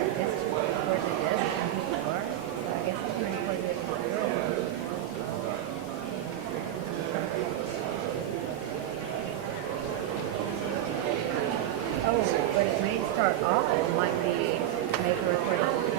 I guess to record the disc before. So I guess I can record the computer. Oh, but it may start off and might be make a recording.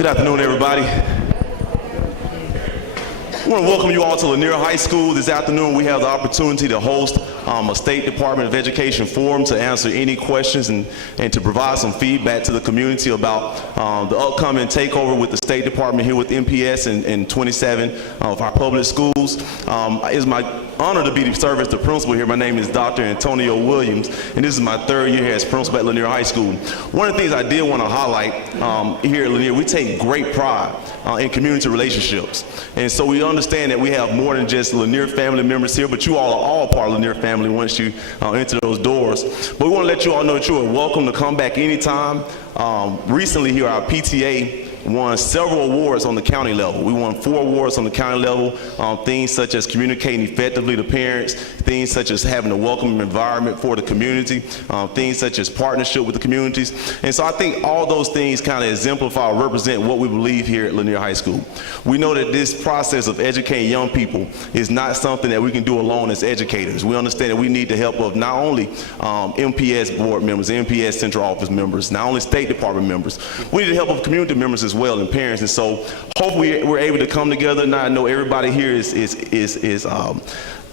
Good afternoon, everybody. I want to welcome you all to Lanier High School. This afternoon we have the opportunity to host a State Department of Education forum to answer any questions and to provide some feedback to the community about the upcoming takeover with the State Department here with MPS in 27 of our public schools. It's my honor to be the serve as the principal here. My name is Dr. Antonio Williams, and this is my third year here as principal at Lanier High School. One of the things I did want to highlight here at Lanier, we take great pride in community relationships. And so we understand that we have more than just Lanier family members here, but you all are all part of Lanier family once you enter those doors. But we want to let you all know that you are welcome to come back anytime. Recently here, our PTA won several awards on the county level. We won 4 awards on the county level, things such as communicating effectively to parents, things such as having a welcoming environment for the community, things such as partnership with the communities. And so I think all those things kind of exemplify or represent what we believe here at Lanier High School. We know that this process of educating young people is not something that we can do alone as educators. We understand that we need the help of not only MPS board members, MPS central office members, not only State Department members, we need the help of community members as well and parents. And so hopefully we're able to come together. Now I know everybody here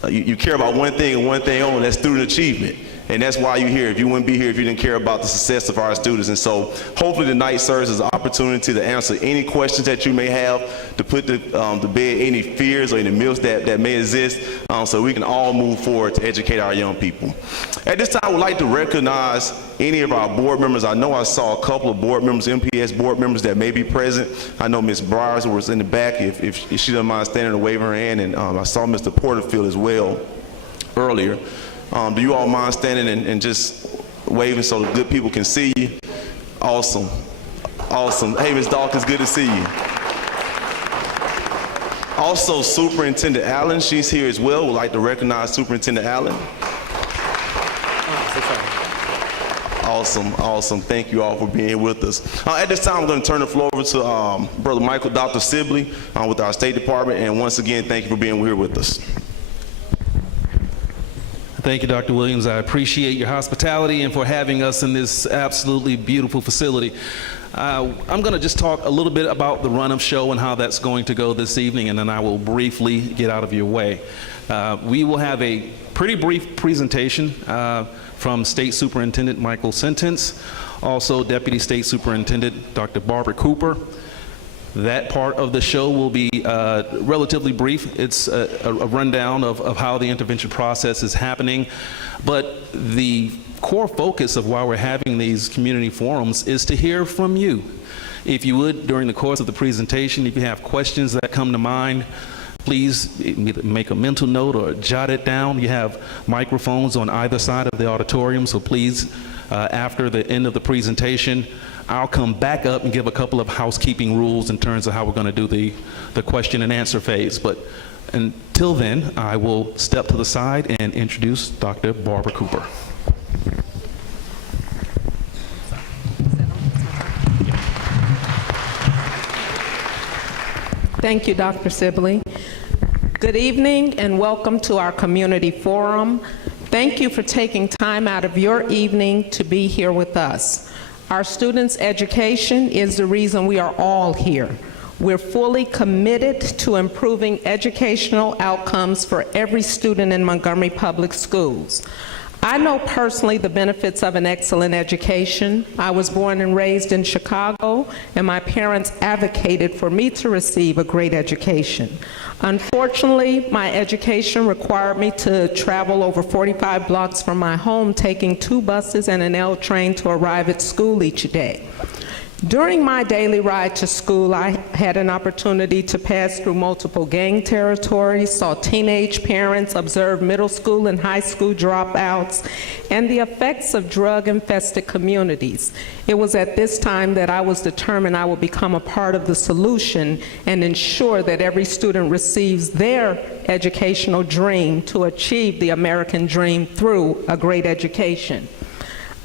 you care about one thing and one thing only, that's student achievement. And that's why you're here. If you wouldn't be here if you didn't care about the success of our students. And so hopefully tonight serves as an opportunity to answer any questions that you may have, to put to bed any fears or any myths that may exist, so we can all move forward to educate our young people. At this time, I would like to recognize any of our board members. I know I saw a couple of board members, MPS board members that may be present. I know Ms. Briers was in the back, if she doesn't mind standing and waving her hand, and I saw Mr. Porterfield as well earlier. Do you all mind standing and just waving so the good people can see you? Awesome. Awesome. Hey, Ms. Dawkins, good to see you. Also, Superintendent Allen, she's here as well. We'd like to recognize Superintendent Allen. Awesome, awesome. Thank you all for being here with us. At this time, I'm going to turn the floor over to Brother Michael, Dr. Sibley with our State Department. And once again, thank you for being here with us. Thank you, Dr. Williams. I appreciate your hospitality and for having us in this absolutely beautiful facility. I'm going to just talk a little bit about the run of show and how that's going to go this evening, and then I will briefly get out of your way. We will have a pretty brief presentation from State Superintendent Michael Sentence, also Deputy State Superintendent Dr. Barbara Cooper. That part of the show will be relatively brief. It's a rundown of how the intervention process is happening. But the core focus of why we're having these community forums is to hear from you. If you would, during the course of the presentation, if you have questions that come to mind, please make a mental note or jot it down. You have microphones on either side of the auditorium, so please, after the end of the presentation, I'll come back up and give a couple of housekeeping rules in terms of how we're going to do the question and answer phase. But until then, I will step to the side and introduce Dr. Barbara Cooper. Thank you, Dr. Sibley. Good evening and welcome to our community forum. Thank you for taking time out of your evening to be here with us. Our students' education is the reason we are all here. We're fully committed to improving educational outcomes for every student in Montgomery Public Schools. I know personally the benefits of an excellent education. I was born and raised in Chicago, and my parents advocated for me to receive a great education. Unfortunately, my education required me to travel over 45 blocks from my home, taking 2 buses and an L train to arrive at school each day. During my daily ride to school, I had an opportunity to pass through multiple gang territories, saw teenage parents, observed middle school and high school dropouts, and the effects of drug-infested communities. It was at this time that I was determined I would become a part of the solution and ensure that every student receives their educational dream to achieve the American dream through a great education.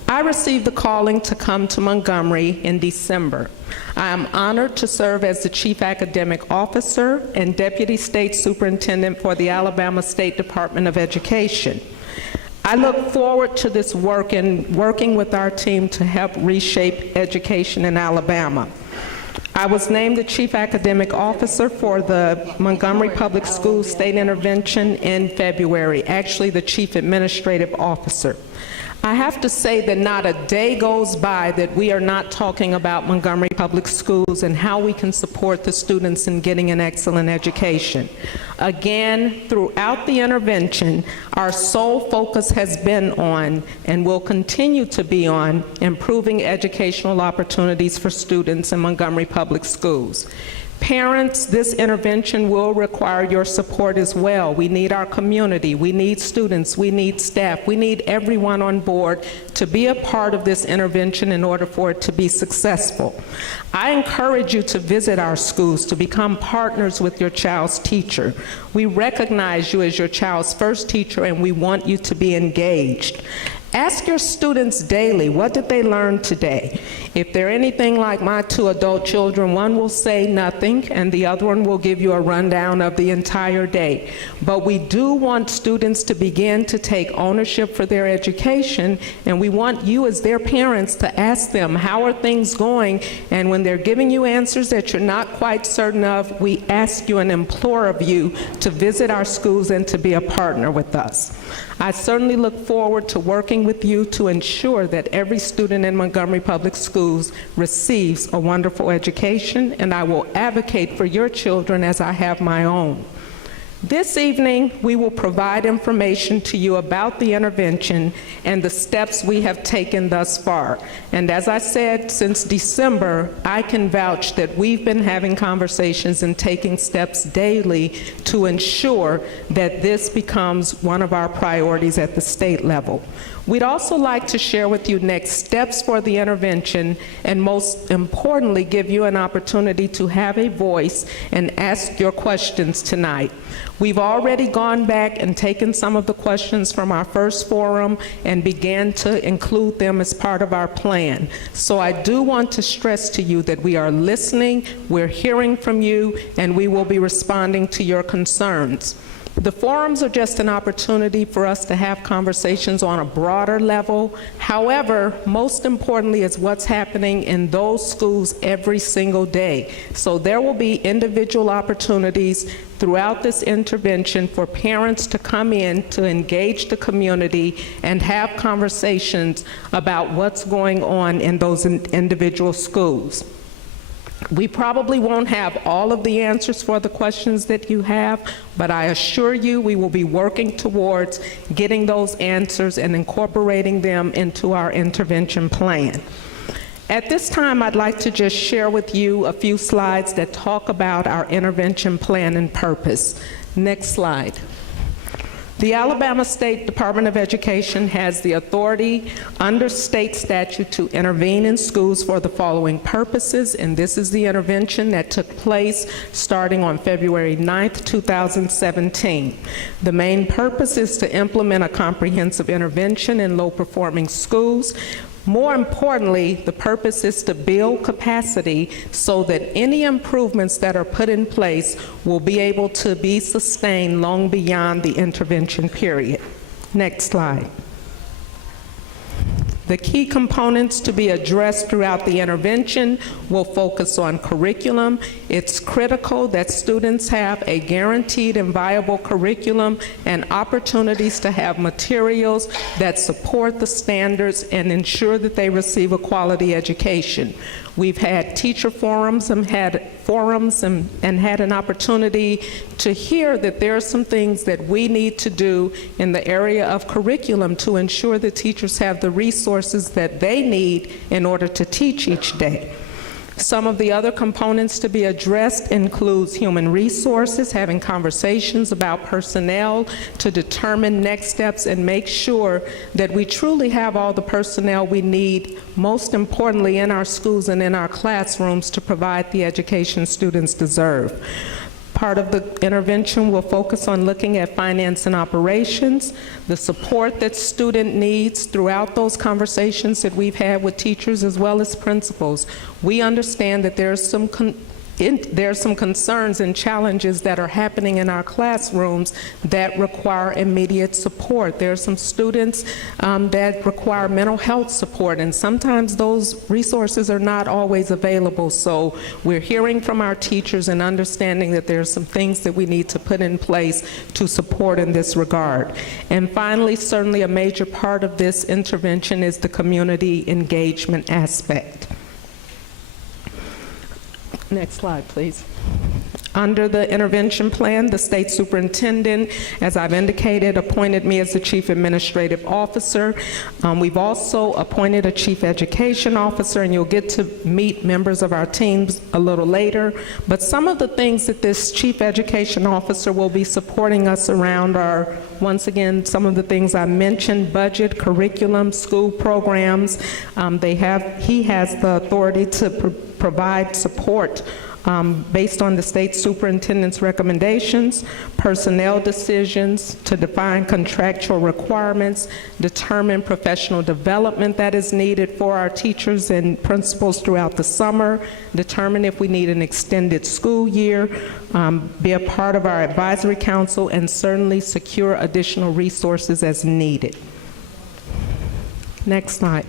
I received the calling to come to Montgomery in December. I am honored to serve as the Chief Academic Officer and Deputy State Superintendent for the Alabama State Department of Education. I look forward to this work and working with our team to help reshape education in Alabama. I was named the Chief Academic Officer for the Montgomery Public Schools State Intervention in February, actually the Chief Administrative Officer. I have to say that not a day goes by that we are not talking about Montgomery Public Schools and how we can support the students in getting an excellent education. Again, throughout the intervention, our sole focus has been on, and will continue to be on, improving educational opportunities for students in Montgomery Public Schools. Parents, this intervention will require your support as well. We need our community, we need students, we need staff, we need everyone on board to be a part of this intervention in order for it to be successful. I encourage you to visit our schools, to become partners with your child's teacher. We recognize you as your child's first teacher, and we want you to be engaged. Ask your students daily, what did they learn today? If they're anything like my two adult children, one will say nothing and the other one will give you a rundown of the entire day. But we do want students to begin to take ownership for their education, and we want you as their parents to ask them, how are things going? And when they're giving you answers that you're not quite certain of, we ask you and implore of you to visit our schools and to be a partner with us. I certainly look forward to working with you to ensure that every student in Montgomery Public Schools receives a wonderful education, and I will advocate for your children as I have my own. This evening, we will provide information to you about the intervention and the steps we have taken thus far. And as I said, since December, I can vouch that we've been having conversations and taking steps daily to ensure that this becomes one of our priorities at the state level. We'd also like to share with you next steps for the intervention, and most importantly, give you an opportunity to have a voice and ask your questions tonight. We've already gone back and taken some of the questions from our first forum and began to include them as part of our plan. So I do want to stress to you that we are listening, we're hearing from you, and we will be responding to your concerns. The forums are just an opportunity for us to have conversations on a broader level. However, most importantly is what's happening in those schools every single day. So there will be individual opportunities throughout this intervention for parents to come in to engage the community and have conversations about what's going on in those individual schools. We probably won't have all of the answers for the questions that you have, but I assure you we will be working towards getting those answers and incorporating them into our intervention plan. At this time, I'd like to just share with you a few slides that talk about our intervention plan and purpose. Next slide. The Alabama State Department of Education has the authority under state statute to intervene in schools for the following purposes, and this is the intervention that took place starting on February 9th, 2017. The main purpose is to implement a comprehensive intervention in low-performing schools. More importantly, the purpose is to build capacity so that any improvements that are put in place will be able to be sustained long beyond the intervention period. Next slide. The key components to be addressed throughout the intervention will focus on curriculum. It's critical that students have a guaranteed and viable curriculum and opportunities to have materials that support the standards and ensure that they receive a quality education. We've had teacher forums and had an opportunity to hear that there are some things that we need to do in the area of curriculum to ensure that teachers have the resources that they need in order to teach each day. Some of the other components to be addressed includes human resources, having conversations about personnel to determine next steps and make sure that we truly have all the personnel we need, most importantly in our schools and in our classrooms, to provide the education students deserve. Part of the intervention will focus on looking at finance and operations, the support that student needs throughout those conversations that we've had with teachers as well as principals. We understand that there are some there are some concerns and challenges that are happening in our classrooms that require immediate support. There are some students that require mental health support, and sometimes those resources are not always available. So we're hearing from our teachers and understanding that there are some things that we need to put in place to support in this regard. And finally, certainly a major part of this intervention is the community engagement aspect. Next slide, please. Under the intervention plan, the state superintendent, as I've indicated, appointed me as the chief administrative officer. We've also appointed a chief education officer, and you'll get to meet members of our teams a little later. But some of the things that this chief education officer will be supporting us around are, once again, some of the things I mentioned: budget, curriculum, school programs. He has the authority to provide support based on the state superintendent's recommendations, personnel decisions, to define contractual requirements, determine professional development that is needed for our teachers and principals throughout the summer, determine if we need an extended school year, be a part of our advisory council, and certainly secure additional resources as needed. Next slide.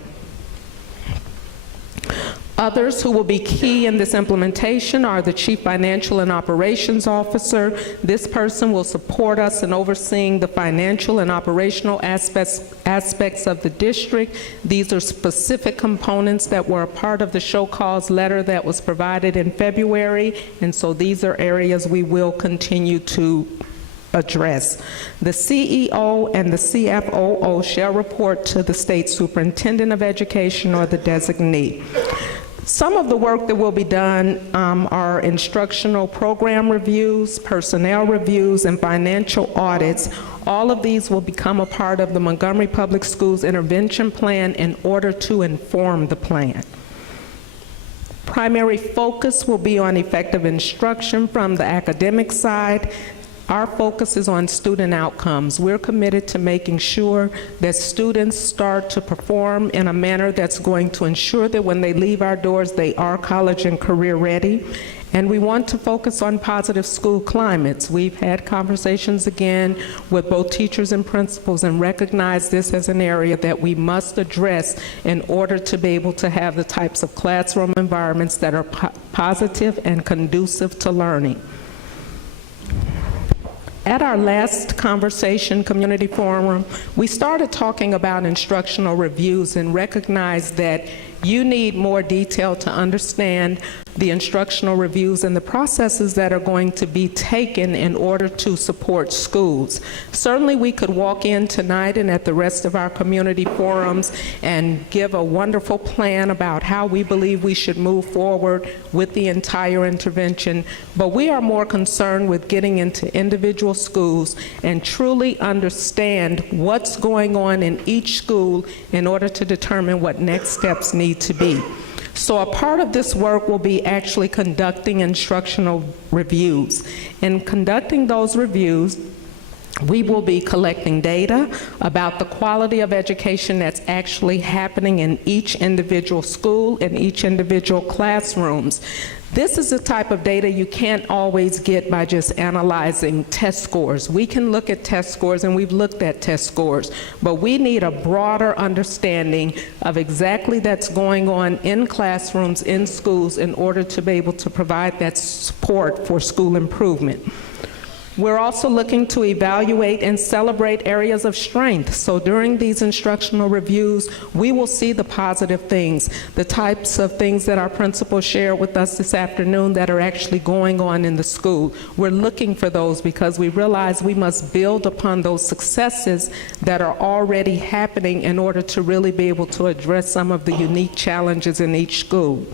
Others who will be key in this implementation are the Chief Financial and Operations Officer. This person will support us in overseeing the financial and operational aspects of the district. These are specific components that were a part of the show cause letter that was provided in February, and so these are areas we will continue to address. The CEO and the CFOO shall report to the State Superintendent of Education or the designee. Some of the work that will be done are instructional program reviews, personnel reviews, and financial audits. All of these will become a part of the Montgomery Public Schools intervention plan in order to inform the plan. Primary focus will be on effective instruction from the academic side. Our focus is on student outcomes. We're committed to making sure that students start to perform in a manner that's going to ensure that when they leave our doors, they are college and career ready. And we want to focus on positive school climates. We've had conversations again with both teachers and principals and recognize this as an area that we must address in order to be able to have the types of classroom environments that are positive and conducive to learning. At our last conversation, community forum, we started talking about instructional reviews and recognized that you need more detail to understand the instructional reviews and the processes that are going to be taken in order to support schools. Certainly we could walk in tonight and at the rest of our community forums and give a wonderful plan about how we believe we should move forward with the entire intervention, but we are more concerned with getting into individual schools and truly understand what's going on in each school in order to determine what next steps need to be. So a part of this work will be actually conducting instructional reviews. In conducting those reviews, we will be collecting data about the quality of education that's actually happening in each individual school, in each individual classrooms. This is the type of data you can't always get by just analyzing test scores. We can look at test scores, and we've looked at test scores, but we need a broader understanding of exactly that's going on in classrooms, in schools, in order to be able to provide that support for school improvement. We're also looking to evaluate and celebrate areas of strength. So during these instructional reviews, we will see the positive things, the types of things that our principals shared with us this afternoon that are actually going on in the school. We're looking for those because we realize we must build upon those successes that are already happening in order to really be able to address some of the unique challenges in each school.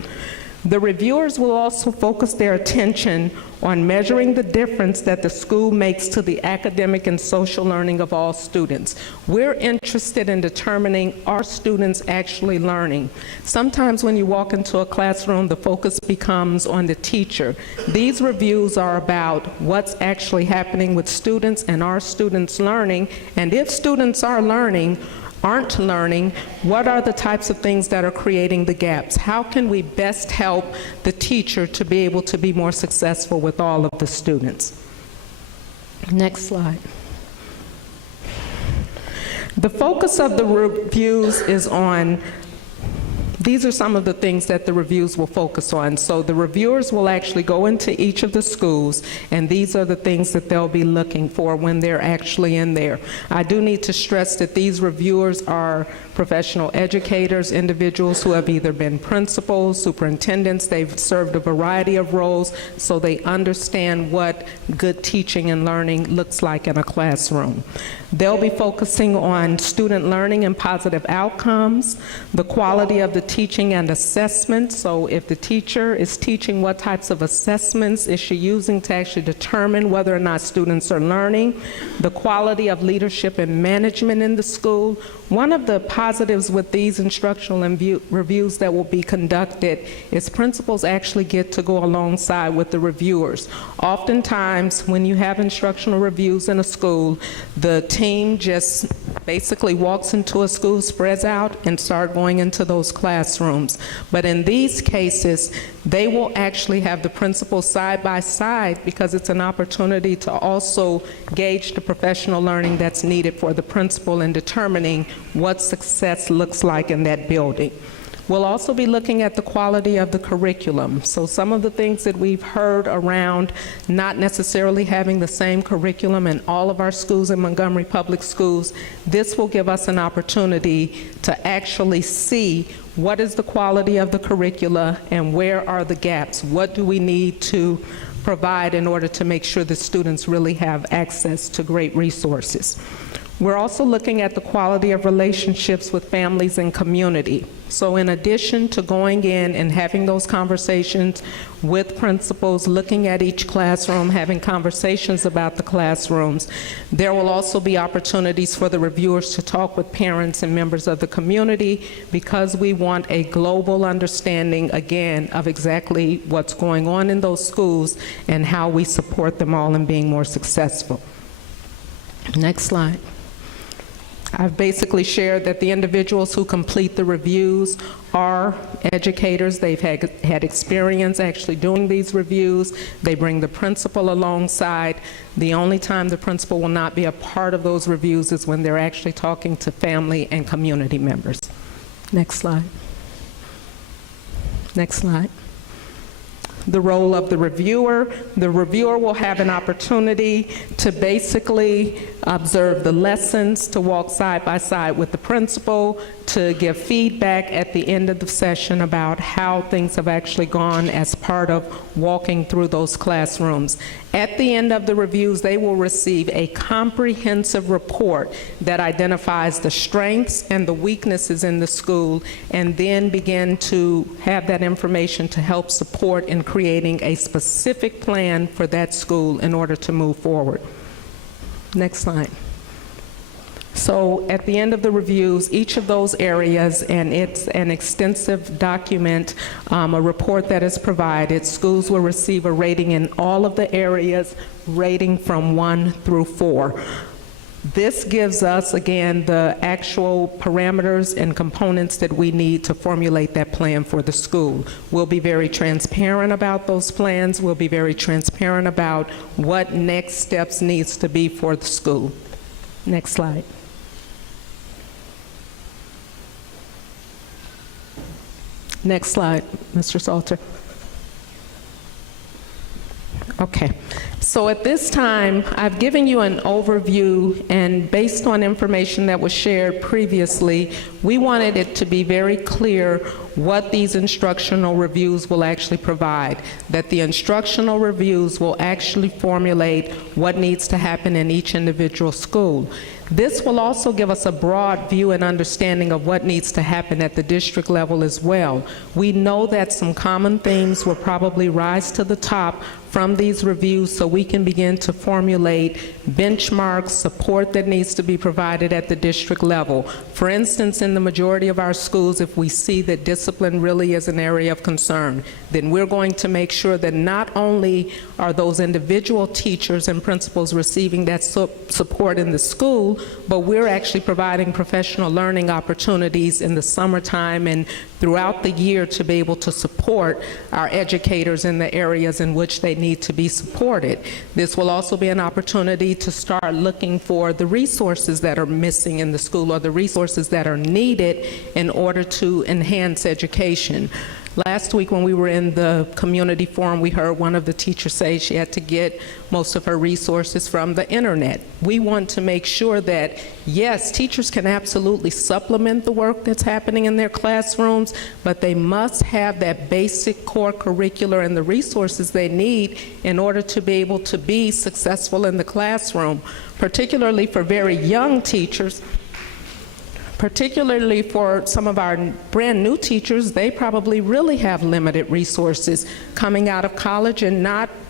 The reviewers will also focus their attention on measuring the difference that the school makes to the academic and social learning of all students. We're interested in determining, are students actually learning? Sometimes when you walk into a classroom, the focus becomes on the teacher. These reviews are about what's actually happening with students and are students learning, and if students are learning, aren't learning, what are the types of things that are creating the gaps? How can we best help the teacher to be able to be more successful with all of the students? Next slide. The focus of the reviews is on, these are some of the things that the reviews will focus on. So the reviewers will actually go into each of the schools, and these are the things that they'll be looking for when they're actually in there. I do need to stress that these reviewers are professional educators, individuals who have either been principals, superintendents, they've served a variety of roles, so they understand what good teaching and learning looks like in a classroom. They'll be focusing on student learning and positive outcomes, the quality of the teaching and assessment. So if the teacher is teaching, what types of assessments is she using to actually determine whether or not students are learning, the quality of leadership and management in the school. One of the positives with these instructional reviews that will be conducted is principals actually get to go alongside with the reviewers. Oftentimes, when you have instructional reviews in a school, the team just basically walks into a school, spreads out, and start going into those classrooms. But in these cases, they will actually have the principals side by side, because it's an opportunity to also gauge the professional learning that's needed for the principal in determining what success looks like in that building. We'll also be looking at the quality of the curriculum. So some of the things that we've heard around not necessarily having the same curriculum in all of our schools in Montgomery Public Schools, this will give us an opportunity to actually see what is the quality of the curricula and where are the gaps. What do we need to provide in order to make sure that students really have access to great resources? We're also looking at the quality of relationships with families and community. So in addition to going in and having those conversations with principals, looking at each classroom, having conversations about the classrooms, there will also be opportunities for the reviewers to talk with parents and members of the community, because we want a global understanding, again, of exactly what's going on in those schools and how we support them all in being more successful. Next slide. I've basically shared that the individuals who complete the reviews are educators. They've had experience actually doing these reviews. They bring the principal alongside. The only time the principal will not be a part of those reviews is when they're actually talking to family and community members. Next slide. Next slide. The role of the reviewer. The reviewer will have an opportunity to basically observe the lessons, to walk side by side with the principal, to give feedback at the end of the session about how things have actually gone as part of walking through those classrooms. At the end of the reviews, they will receive a comprehensive report that identifies the strengths and the weaknesses in the school, and then begin to have that information to help support in creating a specific plan for that school in order to move forward. Next slide. So at the end of the reviews, each of those areas, and it's an extensive document, a report that is provided, schools will receive a rating in all of the areas, rating from 1 through 4. This gives us, again, the actual parameters and components that we need to formulate that plan for the school. We'll be very transparent about those plans. We'll be very transparent about what next steps needs to be for the school. Next slide. Next slide, Mr. Salter. Okay, so at this time, I've given you an overview, and based on information that was shared previously, we wanted it to be very clear what these instructional reviews will actually provide, that the instructional reviews will actually formulate what needs to happen in each individual school. This will also give us a broad view and understanding of what needs to happen at the district level as well. We know that some common themes will probably rise to the top from these reviews, so we can begin to formulate benchmarks, support that needs to be provided at the district level. For instance, in the majority of our schools, if we see that discipline discipline really is an area of concern, then we're going to make sure that not only are those individual teachers and principals receiving that support in the school, but we're actually providing professional learning opportunities in the summertime and throughout the year to be able to support our educators in the areas in which they need to be supported. This will also be an opportunity to start looking for the resources that are missing in the school or the resources that are needed in order to enhance education. Last week when we were in the community forum, we heard one of the teachers say she had to get most of her resources from the internet. We want to make sure that, yes, teachers can absolutely supplement the work that's happening in their classrooms, but they must have that basic core curricular and the resources they need in order to be able to be successful in the classroom, particularly for very young teachers. Particularly for some of our brand new teachers, they probably really have limited resources coming out of college and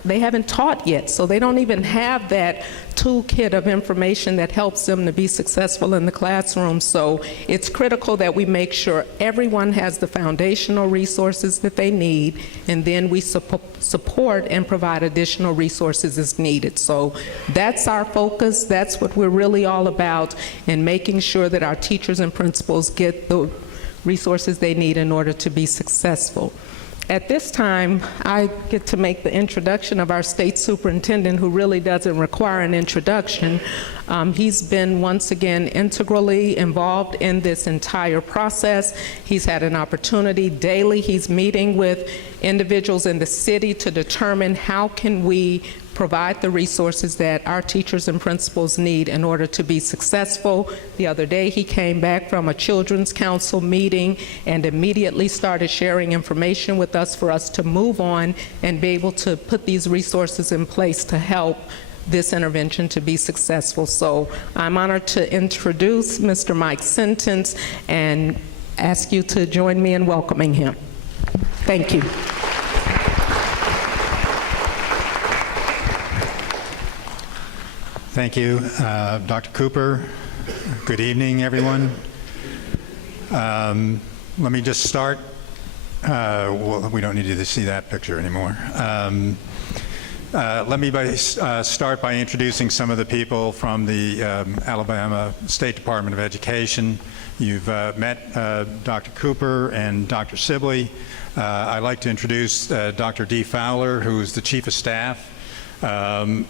they haven't taught yet, so they don't even have that toolkit of information that helps them to be successful in the classroom. So it's critical that we make sure everyone has the foundational resources that they need, and then we support and provide additional resources as needed. So that's our focus. That's what we're really all about, in making sure that our teachers and principals get the resources they need in order to be successful. At this time, I get to make the introduction of our state superintendent, who really doesn't require an introduction. He's been, once again, integrally involved in this entire process. He's had an opportunity daily. He's meeting with individuals in the city to determine how can we provide the resources that our teachers and principals need in order to be successful. The other day, he came back from a Children's Council meeting and immediately started sharing information with us for us to move on and be able to put these resources in place to help this intervention to be successful. So I'm honored to introduce Mr. Mike Sentence and ask you to join me in welcoming him. Thank you. Thank you, Dr. Cooper. Good evening, everyone. Let me just start. Well, we don't need to see that picture anymore. Let me start by introducing some of the people from the Alabama State Department of Education. You've met Dr. Cooper and Dr. Sibley. I'd like to introduce Dr. Dee Fowler, who is the Chief of Staff, and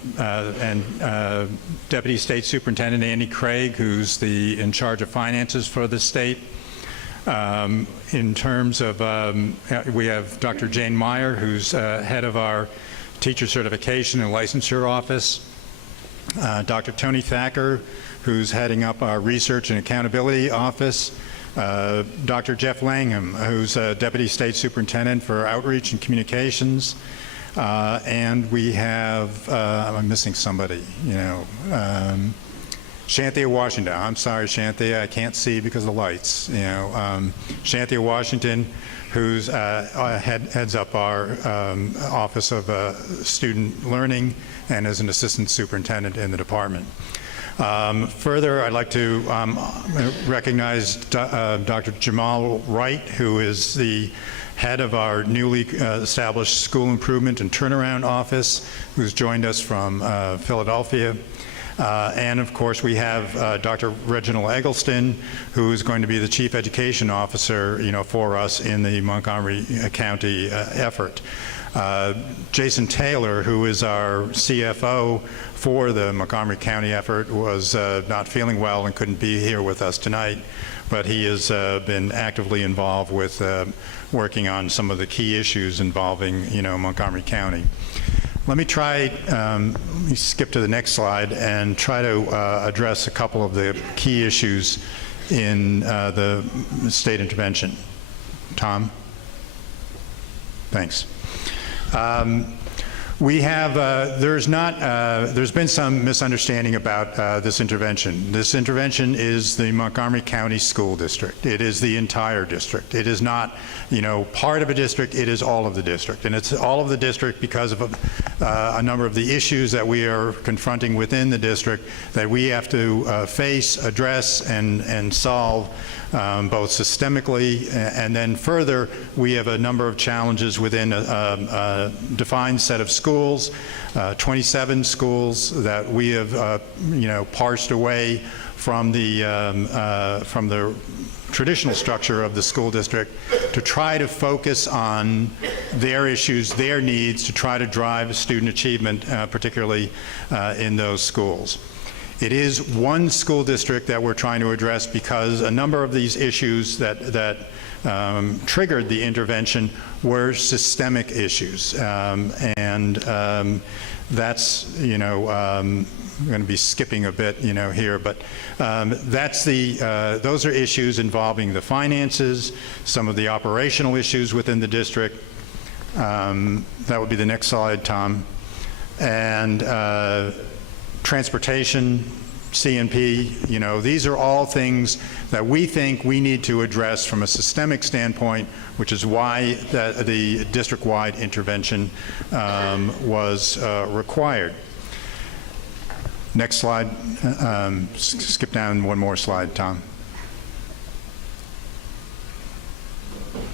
Deputy State Superintendent Andy Craig, who's in charge of finances for the state. In terms of, we have Dr. Jane Meyer, who's head of our Teacher Certification and Licensure Office. Dr. Tony Thacker, who's heading up our Research and Accountability Office. Dr. Jeff Langham, who's Deputy State Superintendent for Outreach and Communications. And we have, I'm missing somebody, Shanthia Washington. I'm sorry, Shanthia, I can't see because of the lights. Shanthia Washington, who's heads up our Office of Student Learning and is an assistant superintendent in the department. Further, I'd like to recognize Dr. Jamal Wright, who is the head of our newly established School Improvement and Turnaround Office, who's joined us from Philadelphia. And of course, we have Dr. Reginald Eggleston, who is going to be the Chief Education Officer, for us in the Montgomery County effort. Jason Taylor, who is our CFO for the Montgomery County effort, was not feeling well and couldn't be here with us tonight, but he has been actively involved with working on some of the key issues involving, Montgomery County. Let me try, let me skip to the next slide and try to address a couple of the key issues in the state intervention. Tom? Thanks. We have, there's been some misunderstanding about this intervention. This intervention is the Montgomery County School District. It is the entire district. It is not, part of a district, it is all of the district. And it's all of the district because of a number of the issues that we are confronting within the district that we have to face, address, and solve both systemically, and then further, we have a number of challenges within a defined set of schools, 27 schools that we have, parsed away from the traditional structure of the school district to try to focus on their issues, their needs, to try to drive student achievement, particularly in those schools. It is one school district that we're trying to address because a number of these issues that triggered the intervention were systemic issues. That's, I'm going to be skipping a bit, here, but those are issues involving the finances, some of the operational issues within the district. That would be the next slide, Tom. And transportation, CNP, these are all things that we think we need to address from a systemic standpoint, which is why the district-wide intervention was required. Next slide. Skip down one more slide, Tom.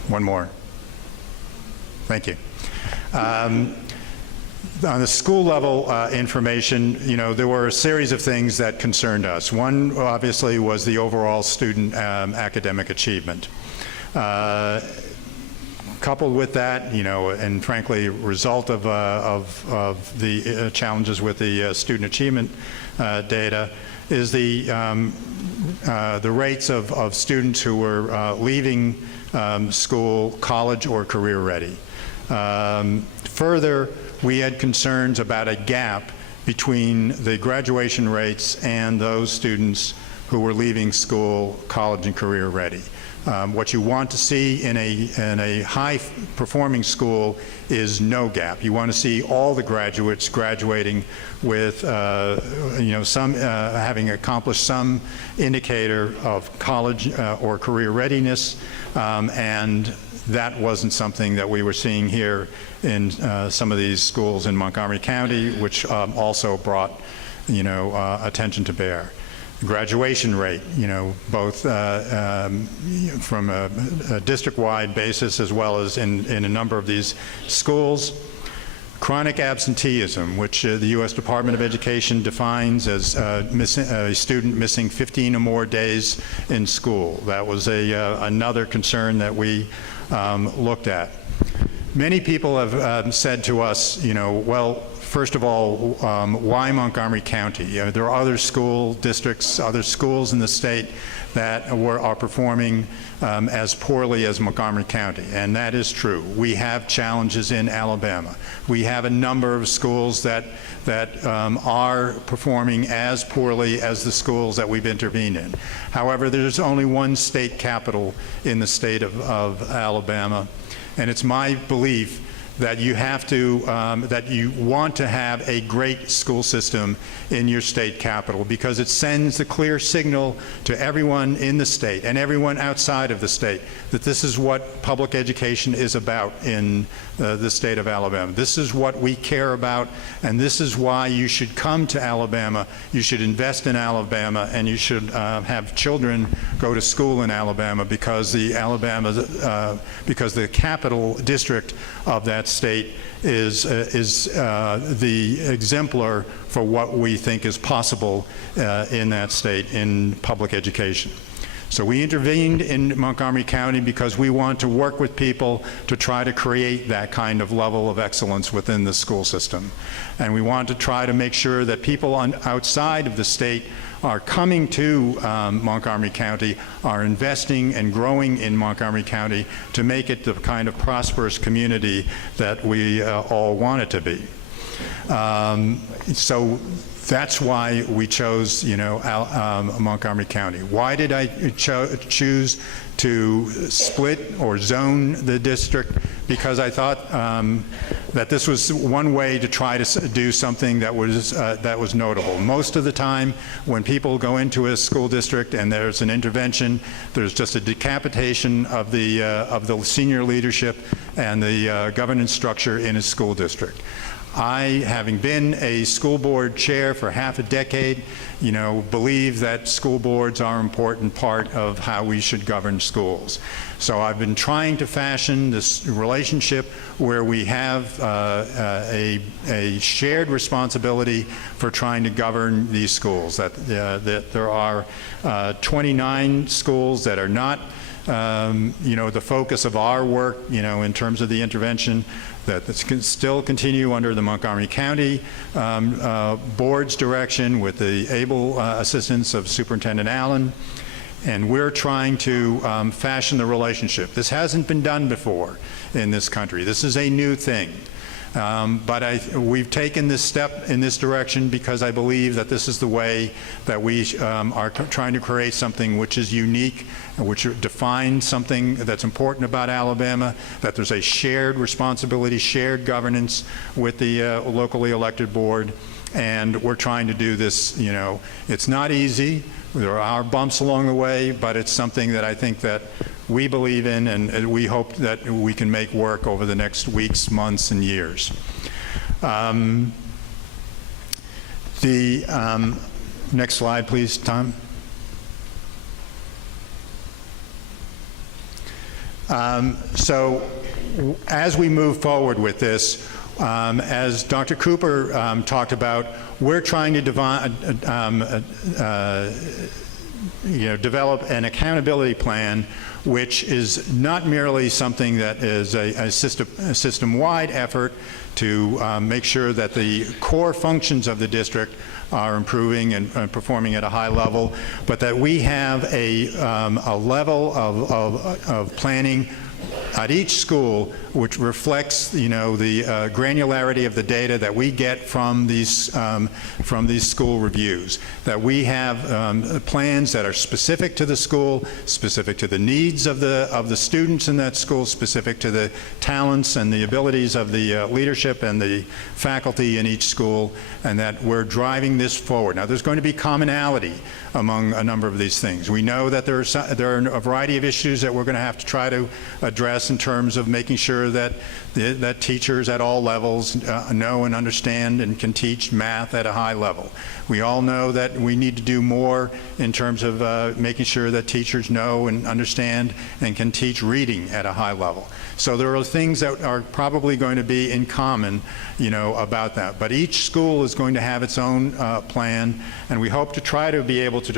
One more. Thank you. On the school level information, there were a series of things that concerned us. One, obviously, was the overall student academic achievement. Coupled with that, and frankly, result of the challenges with the student achievement data is the rates of students who were leaving school, college or career ready. Further, we had concerns about a gap between the graduation rates and those students who were leaving school, college, and career ready. What you want to see in a high-performing school is no gap. You want to see all the graduates graduating with, some having accomplished some indicator of college or career readiness, and that wasn't something that we were seeing here in some of these schools in Montgomery County, which also brought, attention to bear. Graduation rate, both from a district-wide basis as well as in a number of these schools. Chronic absenteeism, which the U.S. Department of Education defines as a student missing 15 or more days in school. That was another concern that we looked at. Many people have said to us, well, first of all, why Montgomery County? There are other school districts, other schools in the state that are performing as poorly as Montgomery County, and that is true. We have challenges in Alabama. We have a number of schools that are performing as poorly as the schools that we've intervened in. However, there's only one state capital in the state of Alabama, and it's my belief that you have to, that you want to have a great school system in your state capital because it sends a clear signal to everyone in the state and everyone outside of the state that this is what public education is about in the state of Alabama. This is what we care about, and this is why you should come to Alabama, you should invest in Alabama, and you should have children go to school in Alabama because the capital district of that state is the exemplar for what we think is possible in that state in public education. So we intervened in Montgomery County because we want to work with people to try to create that kind of level of excellence within the school system. And we want to try to make sure that people outside of the state are coming to Montgomery County, are investing and growing in Montgomery County to make it the kind of prosperous community that we all want it to be. So that's why we chose, Montgomery County. Why did I choose to split or zone the district? because I thought that this was one way to try to do something that was notable. Most of the time, when people go into a school district and there's an intervention, there's just a decapitation of the senior leadership and the governance structure in a school district. I, having been a school board chair for half a decade, believe that school boards are an important part of how we should govern schools. So I've been trying to fashion this relationship where we have a shared responsibility for trying to govern these schools, that there are 29 schools that are not the focus of our work, in terms of the intervention, that this can still continue under the Montgomery County Board's direction with the able assistance of Superintendent Allen. And we're trying to fashion the relationship. This hasn't been done before in this country. This is a new thing. But we've taken this step in this direction because I believe that this is the way that we are trying to create something which is unique, which defines something that's important about Alabama, that there's a shared responsibility, shared governance with the locally elected board. And we're trying to do this, it's not easy. There are bumps along the way, but it's something that I think that we believe in, and we hope that we can make work over the next weeks, months, and years. Next slide, please, Tom. So as we move forward with this, as Dr. Cooper talked about, we're trying to develop an accountability plan which is not merely something that is a system-wide effort to make sure that the core functions of the district are improving and performing at a high level, but that we have a level of planning at each school which reflects, the granularity of the data that we get from these school reviews. That we have plans that are specific to the school, specific to the needs of the students in that school, specific to the talents and the abilities of the leadership and the faculty in each school, and that we're driving this forward. Now, there's going to be commonality among a number of these things. We know that there are a variety of issues that we're going to have to try to address in terms of making sure that teachers at all levels know and understand and can teach math at a high level. We all know that we need to do more in terms of making sure that teachers know and understand and can teach reading at a high level. So there are things that are probably going to be in common, about that. But each school is going to have its own plan, and we hope to try to be able to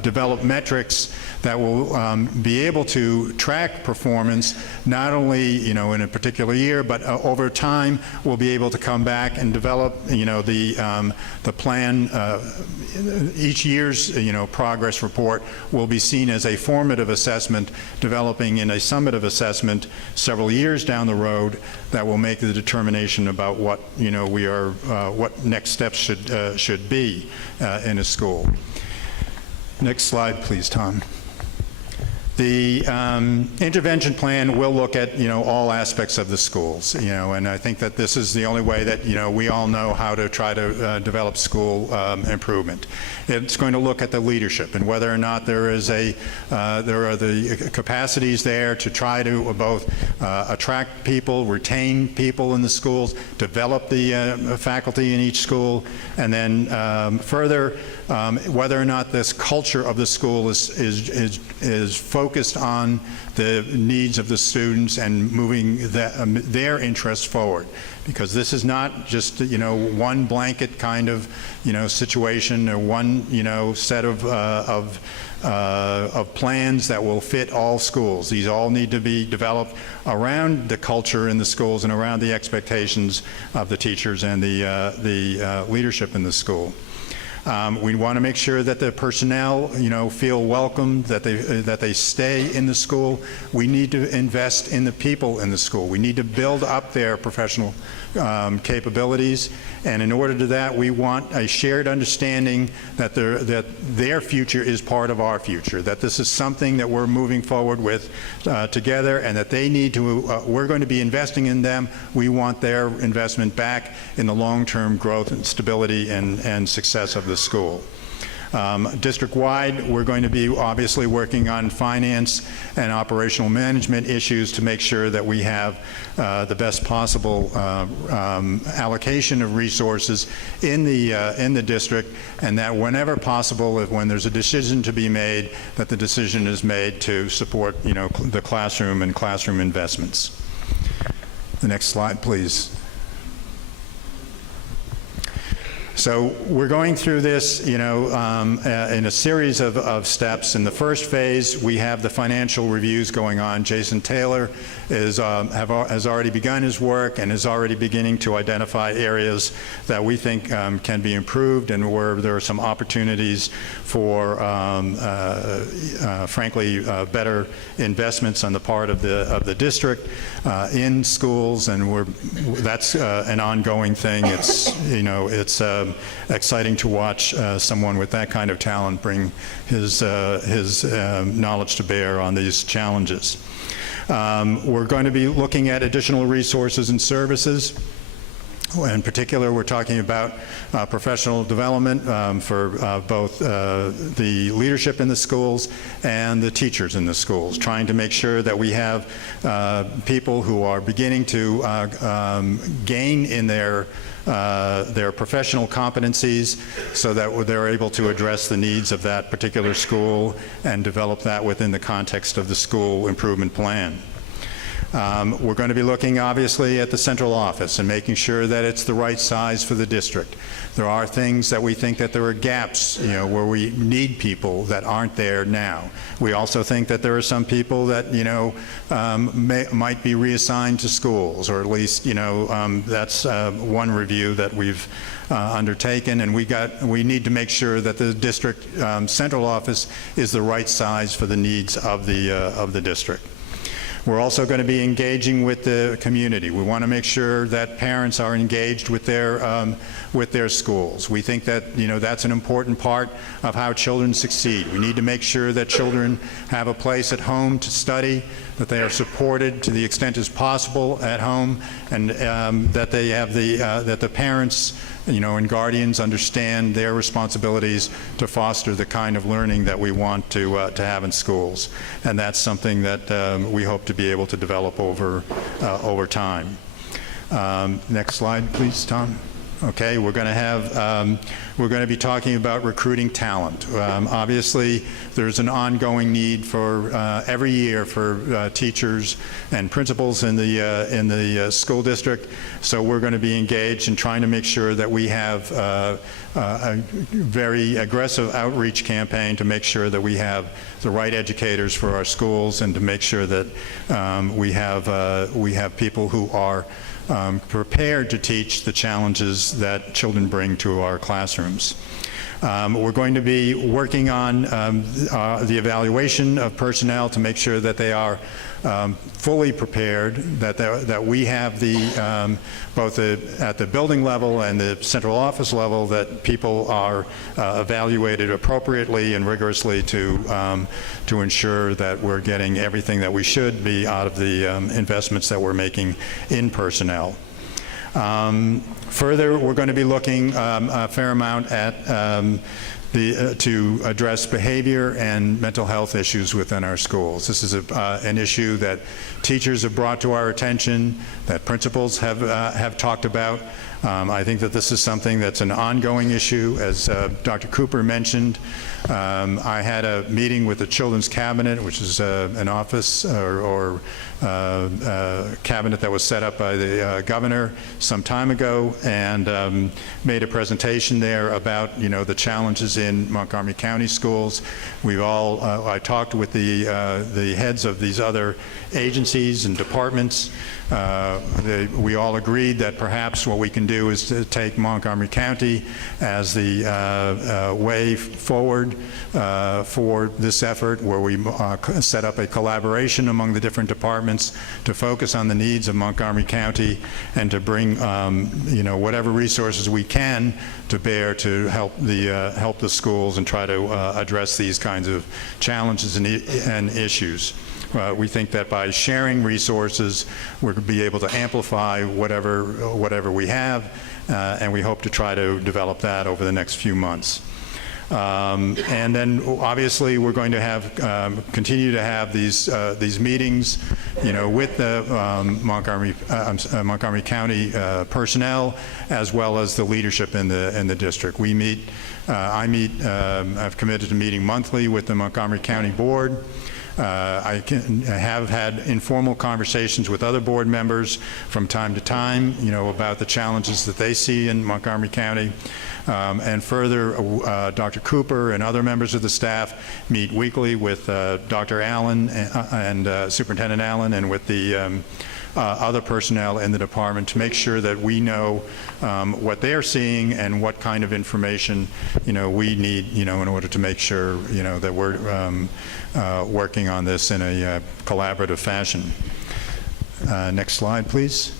develop metrics that will be able to track performance, not only, in a particular year, but over time we'll be able to come back and develop, the plan. Each year's, progress report will be seen as a formative assessment, developing in a summative assessment several years down the road that will make the determination about what, what next steps should be in a school. Next slide, please, Tom. The intervention plan will look at, all aspects of the schools, and I think that this is the only way that, we all know how to try to develop school improvement. It's going to look at the leadership and whether or not there are the capacities there to try to both attract people, retain people in the schools, develop the faculty in each school, and then further whether or not this culture of the school is focused on the needs of the students and moving their interests forward. Because this is not just, one blanket kind of, situation or one, set of plans that will fit all schools. These all need to be developed around the culture in the schools and around the expectations of the teachers and the leadership in the school. We want to make sure that the personnel, feel welcomed, that they stay in the school. We need to invest in the people in the school. We need to build up their professional capabilities, and in order to that, we want a shared understanding that their future is part of our future, that this is something that we're moving forward with together, and that they need to, we're going to be investing in them. We want their investment back in the long-term growth and stability and success of the school. District-wide, we're going to be obviously working on finance and operational management issues to make sure that we have the best possible allocation of resources in the district, and that whenever possible, when there's a decision to be made, that the decision is made to support, the classroom and classroom investments. The next slide, please. So we're going through this, in a series of steps. In the first phase, we have the financial reviews going on. Jason Taylor has already begun his work and is already beginning to identify areas that we think can be improved and where there are some opportunities for, frankly, better investments on the part of the district in schools, and that's an ongoing thing. It's exciting to watch someone with that kind of talent bring his knowledge to bear on these challenges. We're going to be looking at additional resources and services. In particular, we're talking about professional development for both the leadership in the schools and the teachers in the schools, trying to make sure that we have people who are beginning to gain in their professional competencies so that they're able to address the needs of that particular school and develop that within the context of the school improvement plan. We're going to be looking, obviously, at the central office and making sure that it's the right size for the district. There are things that we think that there are gaps, where we need people that aren't there now. We also think that there are some people that, might be reassigned to schools, or at least, that's one review that we've undertaken, and we need to make sure that the district central office is the right size for the needs of the district. We're also going to be engaging with the community. We want to make sure that parents are engaged with their schools. We think that that's an important part of how children succeed. We need to make sure that children have a place at home to study, that they are supported to the extent as possible at home, and that they have that the parents and guardians understand their responsibilities to foster the kind of learning that we want to have in schools. And that's something that we hope to be able to develop over time. Next slide, please, Tom. Okay, we're going to be talking about recruiting talent. Obviously, there's an ongoing need for every year for teachers and principals in the school district. So we're going to be engaged in trying to make sure that we have a very aggressive outreach campaign to make sure that we have the right educators for our schools, and to make sure that we have people who are prepared to teach the challenges that children bring to our classrooms. We're going to be working on the evaluation of personnel to make sure that they are fully prepared, that we have both at the building level and the central office level, that people are evaluated appropriately and rigorously to ensure that we're getting everything that we should be out of the investments that we're making in personnel. Further, we're going to be looking a fair amount at to address behavior and mental health issues within our schools. This is an issue that teachers have brought to our attention, that principals have talked about. I think that this is something that's an ongoing issue. As Dr. Cooper mentioned, I had a meeting with the Children's Cabinet, which is an office or cabinet that was set up by the governor some time ago, and made a presentation there about the challenges in Montgomery County schools. I talked with the heads of these other agencies and departments. We all agreed that perhaps what we can do is to take Montgomery County as the way forward for this effort, where we set up a collaboration among the different departments to focus on the needs of Montgomery County and to bring whatever resources we can to bear to help the schools and try to address these kinds of challenges and issues. We think that by sharing resources, we're going to be able to amplify whatever we have, and we hope to try to develop that over the next few months. And then obviously we're going to have continue to have these meetings, with the Montgomery County personnel, as well as the leadership in the district. We meet. I've committed to meeting monthly with the Montgomery County Board. I have had informal conversations with other board members from time to time, about the challenges that they see in Montgomery County. And further, Dr. Cooper and other members of the staff meet weekly with Dr. Allen and Superintendent Allen, and with the other personnel in the department, to make sure that we know what they're seeing and what kind of information we need in order to make sure that we're working on this in a collaborative fashion. Next slide, please.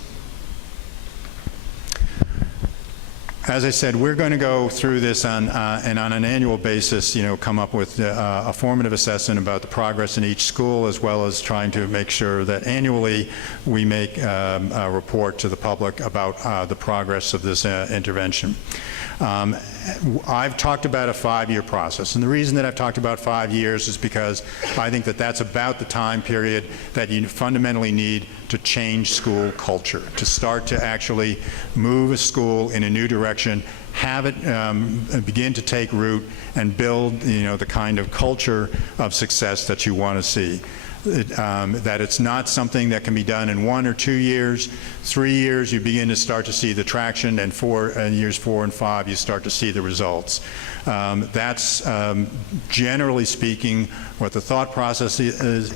As I said, we're going to go through this and on an annual basis, come up with a formative assessment about the progress in each school, as well as trying to make sure that annually we make a report to the public about the progress of this intervention. I've talked about a 5-year process, and the reason that I've talked about 5 years is because I think that that's about the time period that you fundamentally need to change school culture, to start to actually move a school in a new direction, have it begin to take root, and build the kind of culture of success that you want to see. That it's not something that can be done in 1 or 2 years. 3 years, you begin to start to see the traction, and years 4 and 5, you start to see the results. That's generally speaking what the thought processes is.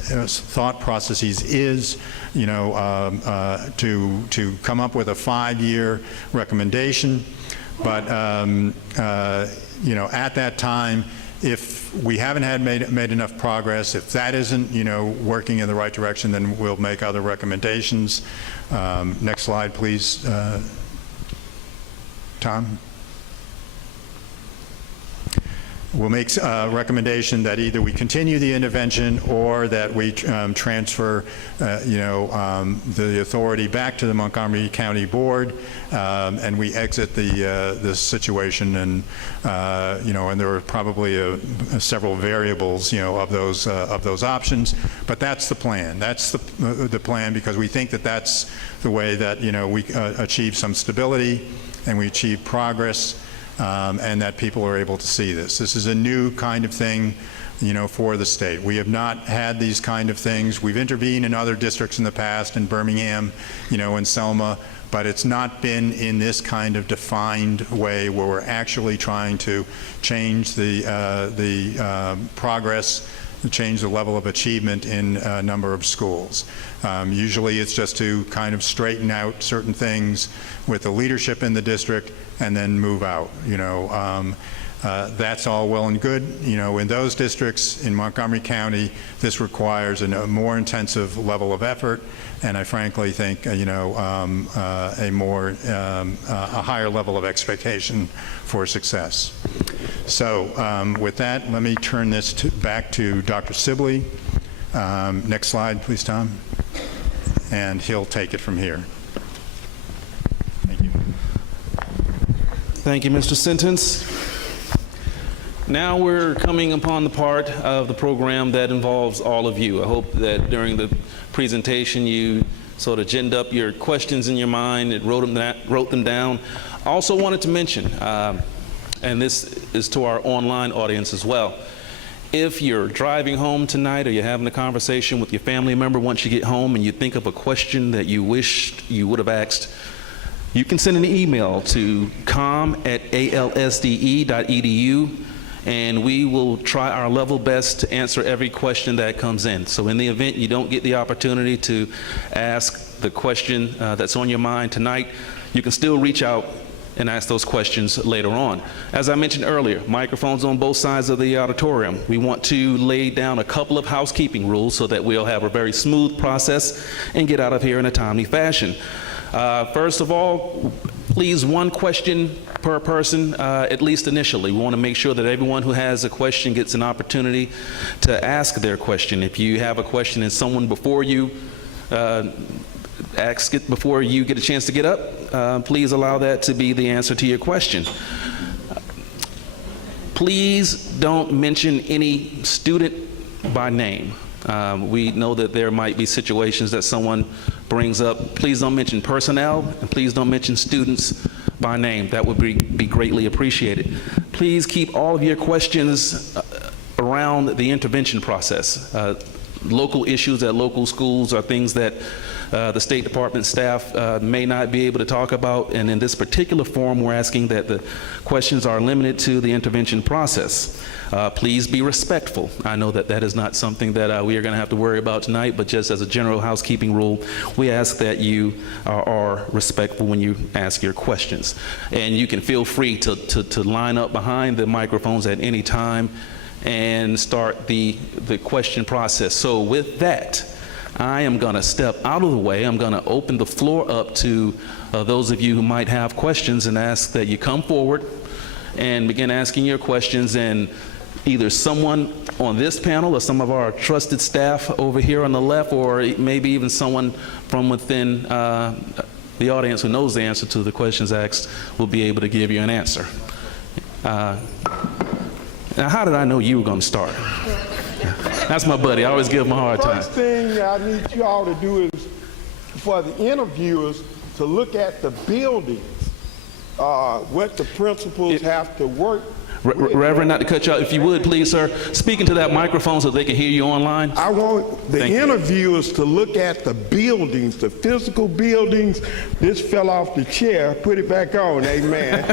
To come up with a 5-year recommendation, but at that time, if we haven't made enough progress, if that isn't working in the right direction, then we'll make other recommendations. Next slide, please, Tom. We'll make a recommendation that either we continue the intervention or that we transfer, the authority back to the Montgomery County Board, and we exit this situation. And and there are probably several variables, of those options. But that's the plan. That's the plan, because we think that that's the way that we achieve some stability and we achieve progress. And that people are able to see this. This is a new kind of thing, for the state. We have not had these kind of things. We've intervened in other districts in the past, in Birmingham, in Selma, but it's not been in this kind of defined way where we're actually trying to change the progress, change the level of achievement in a number of schools. Usually it's just to kind of straighten out certain things with the leadership in the district and then move out. That's all well and good. In those districts in Montgomery County, this requires a more intensive level of effort, and I frankly think a higher level of expectation for success. So with that, let me turn this back to Dr. Sibley. Next slide, please, Tom. And he'll take it from here. Thank you. Thank you, Mr. Sentence. Now we're coming upon the part of the program that involves all of you. I hope that during the presentation you sort of ginned up your questions in your mind and wrote them down. I also wanted to mention, and this is to our online audience as well, if you're driving home tonight or you're having a conversation with your family member once you get home and you think of a question that you wished you would have asked, you can send an email to com@alsde.edu, and we will try our level best to answer every question that comes in. So in the event you don't get the opportunity to ask the question that's on your mind tonight, you can still reach out and ask those questions later on. As I mentioned earlier, microphones on both sides of the auditorium. We want to lay down a couple of housekeeping rules so that we'll have a very smooth process and get out of here in a timely fashion. First of all, please, one question per person, at least initially. We want to make sure that everyone who has a question gets an opportunity to ask their question. If you have a question and someone before you ask it before you get a chance to get up, please allow that to be the answer to your question. Please don't mention any student by name. We know that there might be situations that someone brings up. Please don't mention personnel, and please don't mention students by name. That would be greatly appreciated. Please keep all of your questions around the intervention process. Local issues at local schools are things that the State Department staff may not be able to talk about, and in this particular forum, we're asking that the questions are limited to the intervention process. Please be respectful. I know that that is not something that we are going to have to worry about tonight, but just as a general housekeeping rule, we ask that you are respectful when you ask your questions. And you can feel free to line up behind the microphones at any time and start the question process. So with that, I am going to step out of the way. I'm going to open the floor up to those of you who might have questions and ask that you come forward and begin asking your questions, and either someone on this panel or some of our trusted staff over here on the left, or maybe even someone from within the audience who knows the answer to the questions asked will be able to give you an answer. Now, how did I know you were going to start? That's my buddy. I always give him a hard time. First thing I need you all to do is for the interviewers to look at the buildings, what the principals have to work with. Reverend, not to cut you out, if you would, please, sir, speak into that microphone so they can hear you online. I want the interviewers to look at the buildings, the physical buildings. This fell off the chair. Put it back on, amen.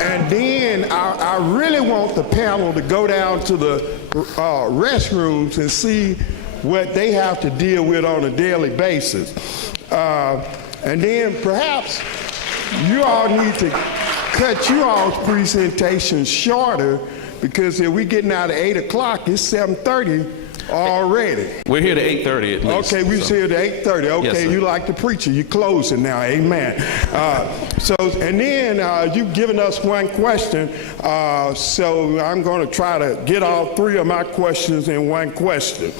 And then I really want the panel to go down to the restrooms and see what they have to deal with on a daily basis. And then perhaps you all need to cut you all's presentation shorter, because if we're getting out at 8 o'clock, it's 7:30 already. We're here to 8:30 at least. Okay, we're here to 8:30. Okay, yes, you like the preacher. You're closing now, amen. And then you've given us one question, so I'm going to try to get all three of my questions in one question.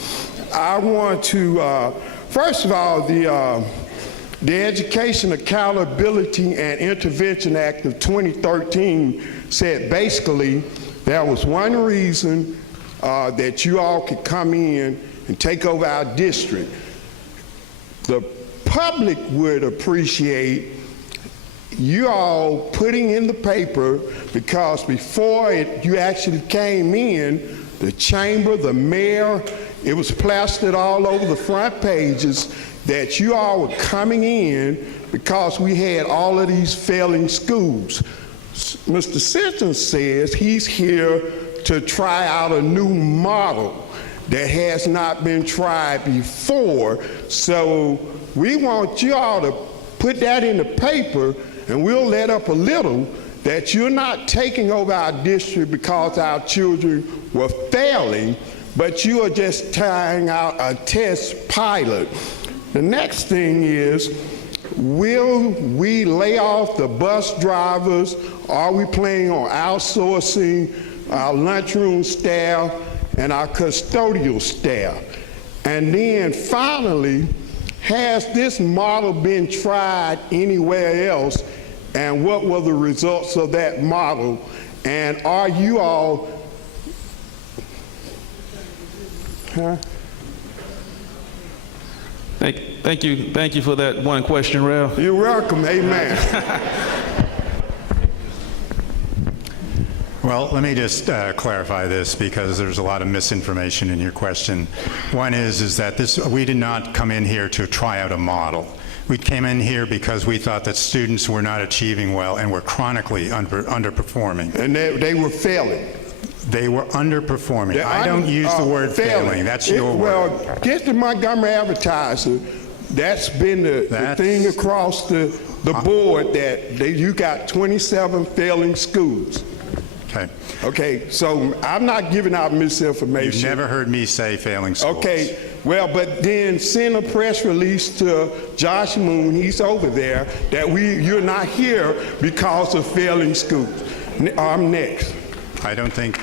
I want to, first of all, the Education Accountability and Intervention Act of 2013 said basically there was one reason that you all could come in and take over our district. The public would appreciate you all putting in the paper, because before you actually came in, the chamber, the mayor, it was plastered all over the front pages that you all were coming in because we had all of these failing schools. Mr. Simpson says he's here to try out a new model that has not been tried before. So we want you all to put that in the paper, and we'll let up a little that you're not taking over our district because our children were failing, but you are just trying out a test pilot. The next thing is, will we lay off the bus drivers? Are we planning on outsourcing our lunchroom staff and our custodial staff? And then finally, has this model been tried anywhere else, and what were the results of that model? And are you all, Thank you for that one question, Rev. You're welcome, amen. Well, let me just clarify this, because there's a lot of misinformation in your question. One is that we did not come in here to try out a model. We came in here because we thought that students were not achieving well and were chronically underperforming. And they were failing. They were underperforming. I don't use the word failing. That's your word. Well, get the Montgomery Advertiser. That's been the thing across the board, that you got 27 failing schools. Okay. Okay, so I'm not giving out misinformation. You've never heard me say failing schools. Okay, well, but then send a press release to Josh Moon, he's over there, that you're not here because of failing schools. I'm next. I don't think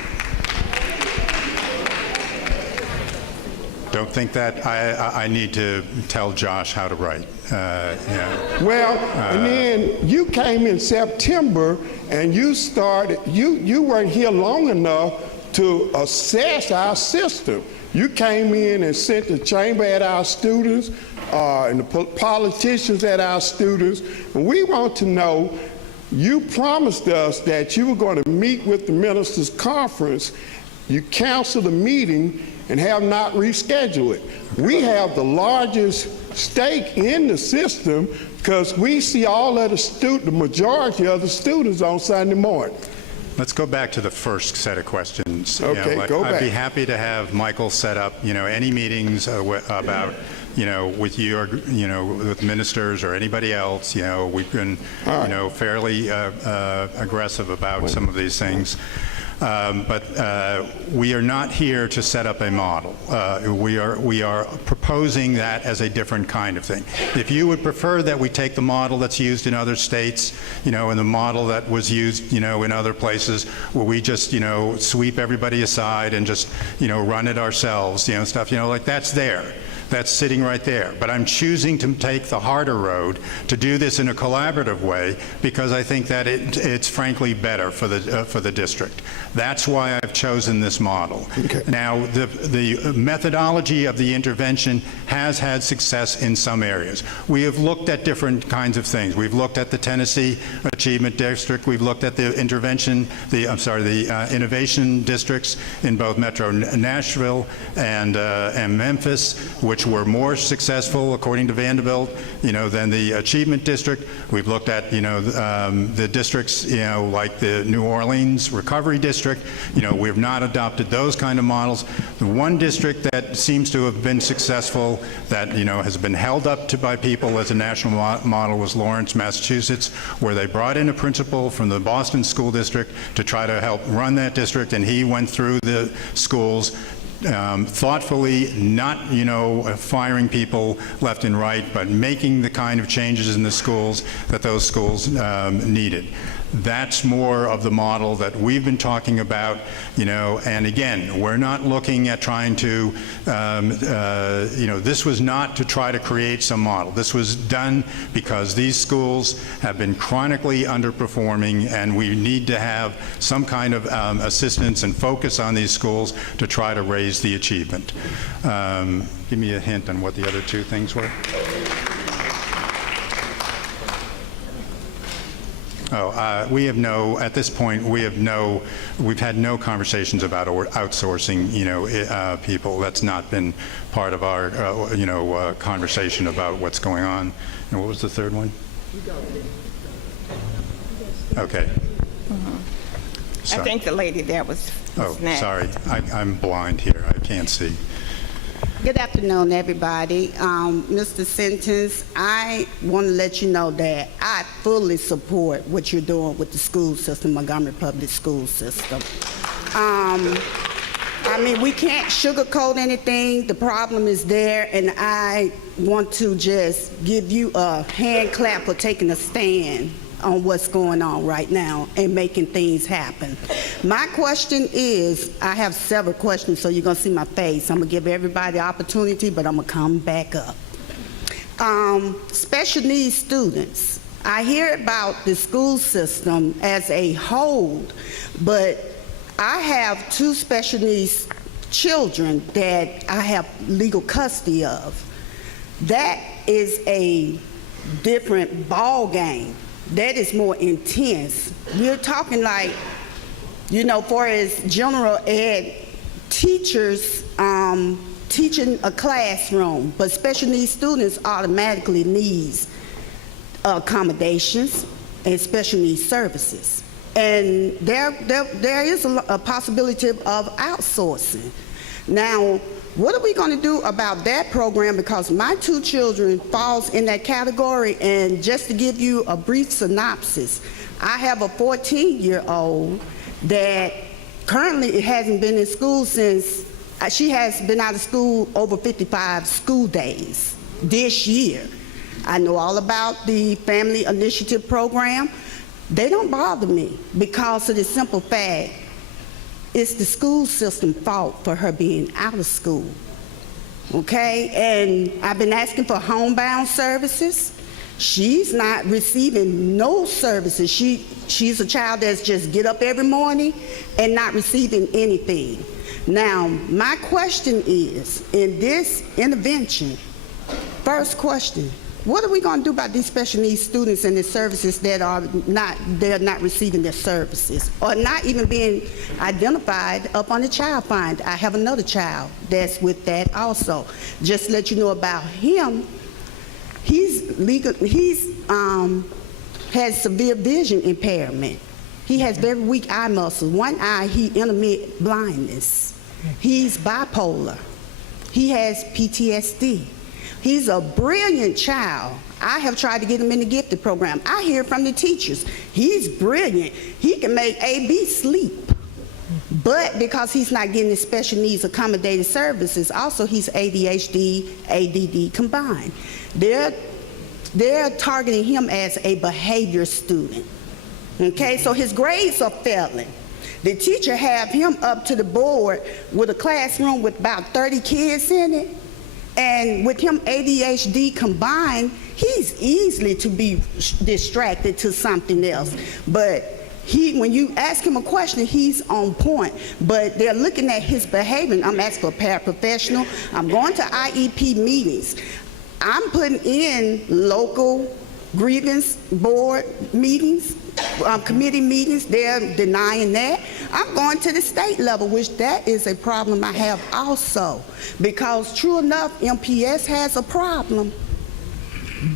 that I need to tell Josh how to write. Yeah. Well, and then you came in September and you started, you weren't here long enough to assess our system. You came in and sent the chamber at our students and the politicians at our students. And we want to know, you promised us that you were going to meet with the ministers' conference. You canceled the meeting and have not rescheduled it. We have the largest stake in the system because we see all of the majority of the students on Sunday morning. Let's go back to the first set of questions. Okay, go back. I'd be happy to have Michael set up, any meetings about, with with ministers or anybody else. We've been, fairly aggressive about some of these things. But we are not here to set up a model. We are proposing that as a different kind of thing. If you would prefer that we take the model that's used in other states, and the model that was used, in other places, where we just, sweep everybody aside and just, run it ourselves, stuff, like that's there. That's sitting right there. But I'm choosing to take the harder road to do this in a collaborative way because I think that it's frankly better for the district. That's why I've chosen this model. Okay. Now, the methodology of the intervention has had success in some areas. We have looked at different kinds of things. We've looked at the Tennessee Achievement District. We've looked at the innovation districts in both Metro Nashville and Memphis, which were more successful, according to Vanderbilt, than the Achievement District. We've looked at, the districts, like the New Orleans Recovery District. We have not adopted those kind of models. The one district that seems to have been successful, that, has been held up by people as a national model was Lawrence, Massachusetts, where they brought in a principal from the Boston School District to try to help run that district, and he went through the schools thoughtfully, not, firing people left and right, but making the kind of changes in the schools that those schools needed. That's more of the model that we've been talking about, and again, we're not looking at trying to, this was not to try to create some model. This was done because these schools have been chronically underperforming, and we need to have some kind of assistance and focus on these schools to try to raise the achievement. Give me a hint on what the other two things were. We have at this point, we've had no conversations about outsourcing, people. That's not been part of our, conversation about what's going on. And what was the third one? Okay. I think the lady there was next. Sorry. I'm blind here. I can't see. Good afternoon, everybody. Mr. Sentence, I want to let you know that I fully support what you're doing with the school system, Montgomery Public School System. We can't sugarcoat anything. The problem is there, and I want to just give you a hand clap for taking a stand on what's going on right now and making things happen. My question is, I have several questions, so you're going to see my face. I'm going to give everybody the opportunity, but I'm going to come back up. Special needs students. I hear about the school system as a whole, but I have two special needs children that I have legal custody of. That is a different ball game. That is more intense. We're talking like, for as general ed teachers teaching a classroom, but special needs students automatically needs accommodations and special needs services. And there is a possibility of outsourcing. Now, What are we going to do about that program? Because my 2 children falls in that category, and just to give you a brief synopsis, I have a 14-year-old that currently hasn't been in school since, she has been out of school over 55 school days this year. I know all about the Family Initiative Program. They don't bother me because of the simple fact it's the school system fault for her being out of school, okay? And I've been asking for homebound services. She's not receiving no services. She's a child that's just get up every morning and not receiving anything. Now, my question is, in this intervention, first question, what are we going to do about these special needs students and the services that they're not receiving their services or not even being identified up on the child find? I have another child that's with that also. Just to let you know about him, has severe vision impairment. He has very weak eye muscles. One eye, he intermittent blindness. He's bipolar. He has PTSD. He's a brilliant child. I have tried to get him in the gifted program. I hear from the teachers, he's brilliant. He can make AB sleep. But because he's not getting the special needs accommodated services, also he's ADHD, ADD combined. They're targeting him as a behavior student. Okay, so his grades are failing. The teacher have him up to the board with a classroom with about 30 kids in it. And with him ADHD combined, he's easily to be distracted to something else. But when you ask him a question, he's on point. But they're looking at his behavior. I'm asking for a paraprofessional. I'm going to IEP meetings. I'm putting in local grievance board meetings, committee meetings. They're denying that. I'm going to the state level, which that is a problem I have also. Because true enough, MPS has a problem,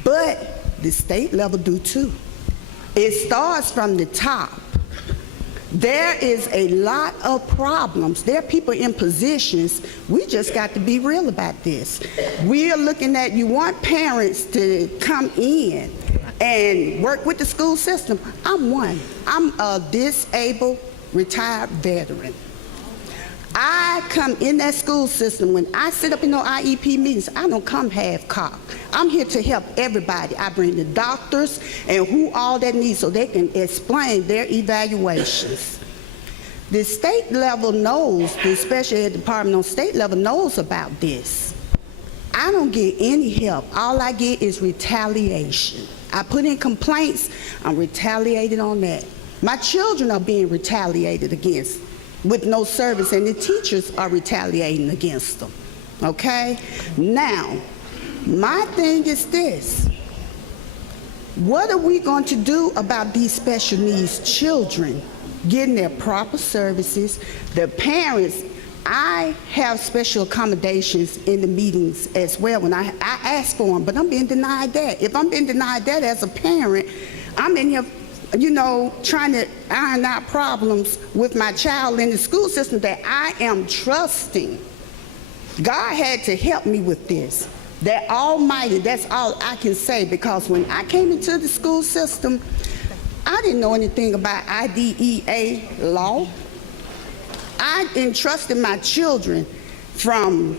but the state level do too. It starts from the top. There is a lot of problems. There are people in positions. We just got to be real about this. We are looking at, you want parents to come in and work with the school system. I'm one. I'm a disabled, retired veteran. I come in that school system, when I sit up in those IEP meetings, I don't come half-cocked. I'm here to help everybody. I bring the doctors and who all that needs so they can explain their evaluations. The state level knows, the special ed department on state level knows about this. I don't get any help. All I get is retaliation. I put in complaints, I'm retaliated on that. My children are being retaliated against with no service, and the teachers are retaliating against them, okay? Now, my thing is this. What are we going to do about these special needs children getting their proper services? The parents, I have special accommodations in the meetings as well when I ask for them, but I'm being denied that. If I'm being denied that as a parent, I'm in here, you know, trying to iron out problems with my child in the school system that I am trusting. God had to help me with this. That Almighty, that's all I can say, because when I came into the school system, I didn't know anything about IDEA law. I entrusted my children from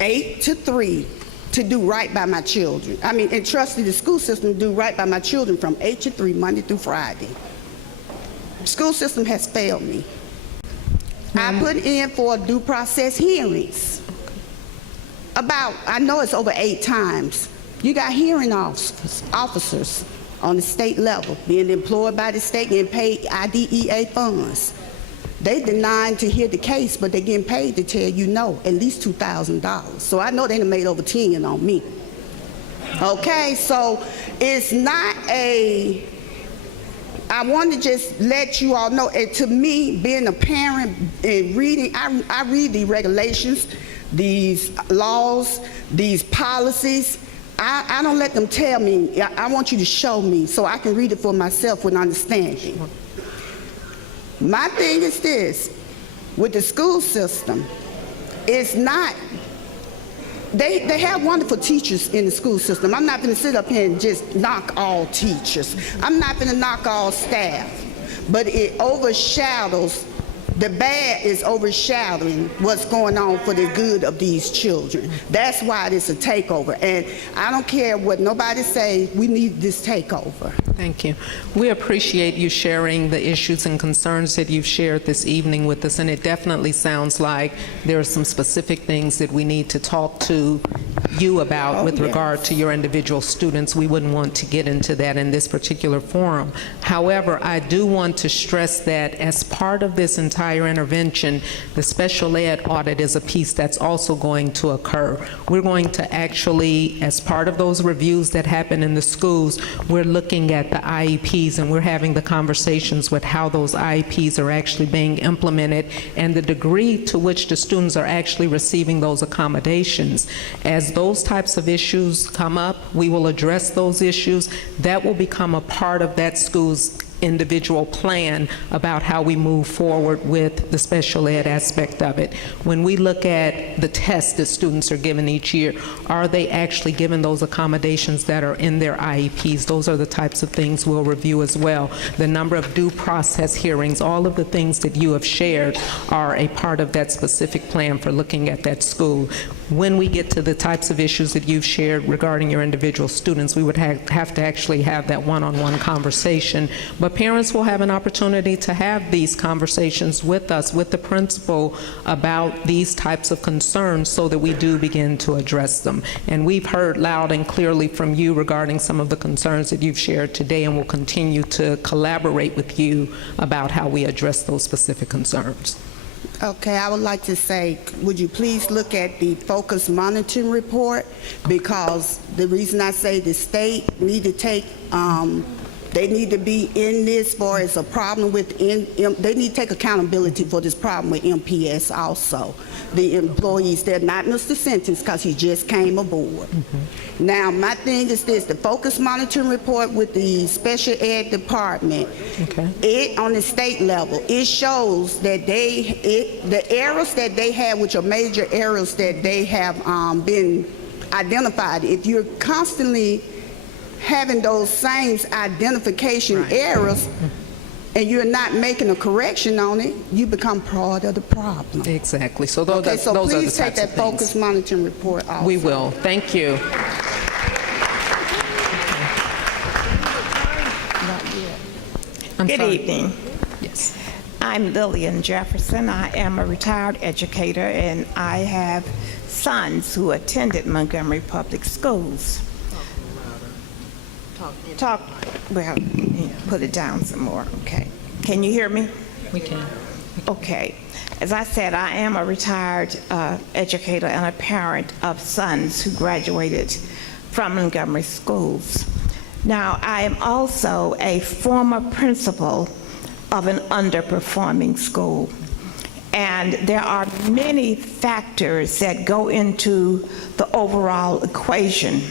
8 to 3 to do right by my children. I mean, entrusted the school system to do right by my children from 8 to 3, Monday through Friday. School system has failed me. I put in for due process hearings. About, I know it's over 8 times. You got hearing officers on the state level being employed by the state, getting paid IDEA funds. They denying to hear the case, but they're getting paid to tell you no, at least $2,000. So I know they done made over 10 on me. Okay, so it's not a, I want to just let you all know, and to me, being a parent and reading, I read the regulations, these laws, these policies. I don't let them tell me. I want you to show me so I can read it for myself with understanding. My thing is this, with the school system, it's not they have wonderful teachers in the school system. I'm not going to sit up here and just knock all teachers. I'm not going to knock all staff. But it overshadows, the bad is overshadowing what's going on for the good of these children. That's why it's a takeover. And I don't care what nobody says, we need this takeover. Thank you. We appreciate you sharing the issues and concerns that you've shared this evening with us, and it definitely sounds like there are some specific things that we need to talk to you about with regard to your individual students. We wouldn't want to get into that in this particular forum. However, I do want to stress that as part of this entire intervention, the special ed audit is a piece that's also going to occur. We're going to actually, as part of those reviews that happen in the schools, we're looking at the IEPs, and we're having the conversations with how those IEPs are actually being implemented and the degree to which the students are actually receiving those accommodations. As those types of issues come up, we will address those issues. That will become a part of that school's individual plan about how we move forward with the special ed aspect of it. When we look at the tests that students are given each year, are they actually given those accommodations that are in their IEPs? Those are the types of things we'll review as well. The number of due process hearings, all of the things that you have shared are a part of that specific plan for looking at that school. When we get to the types of issues that you've shared regarding your individual students, we would have to actually have that one-on-one conversation. But parents will have an opportunity to have these conversations with us, with the principal, about these types of concerns so that we do begin to address them. And we've heard loud and clearly from you regarding some of the concerns that you've shared today, and we'll continue to collaborate with you about how we address those specific concerns. Okay, I would like to say, would you please look at the focus monitoring report? Because the reason I say the state need to take, they need to be in this for as a problem with, they need to take accountability for this problem with MPS also. The employees, they're not Mr. Sentence because he just came aboard. Now, my thing is this, the focus monitoring report with the special ed department, it on the state level, it shows that the errors that they have, which are major errors that they have been identified, if you're constantly having those same identification errors and you're not making a correction on it, you become part of the problem. Exactly. So those, okay, so those please are the take types that of focus things. monitoring report also. We will. Thank you. Good evening. Yes. I'm Lillian Jefferson. I am a retired educator, and I have sons who attended Montgomery Public Schools. Well, put it down some more, okay. Can you hear me? We can. Okay. As I said, I am a retired educator and a parent of sons who graduated from Montgomery schools. Now, I am also a former principal of an underperforming school. And there are many factors that go into the overall equation.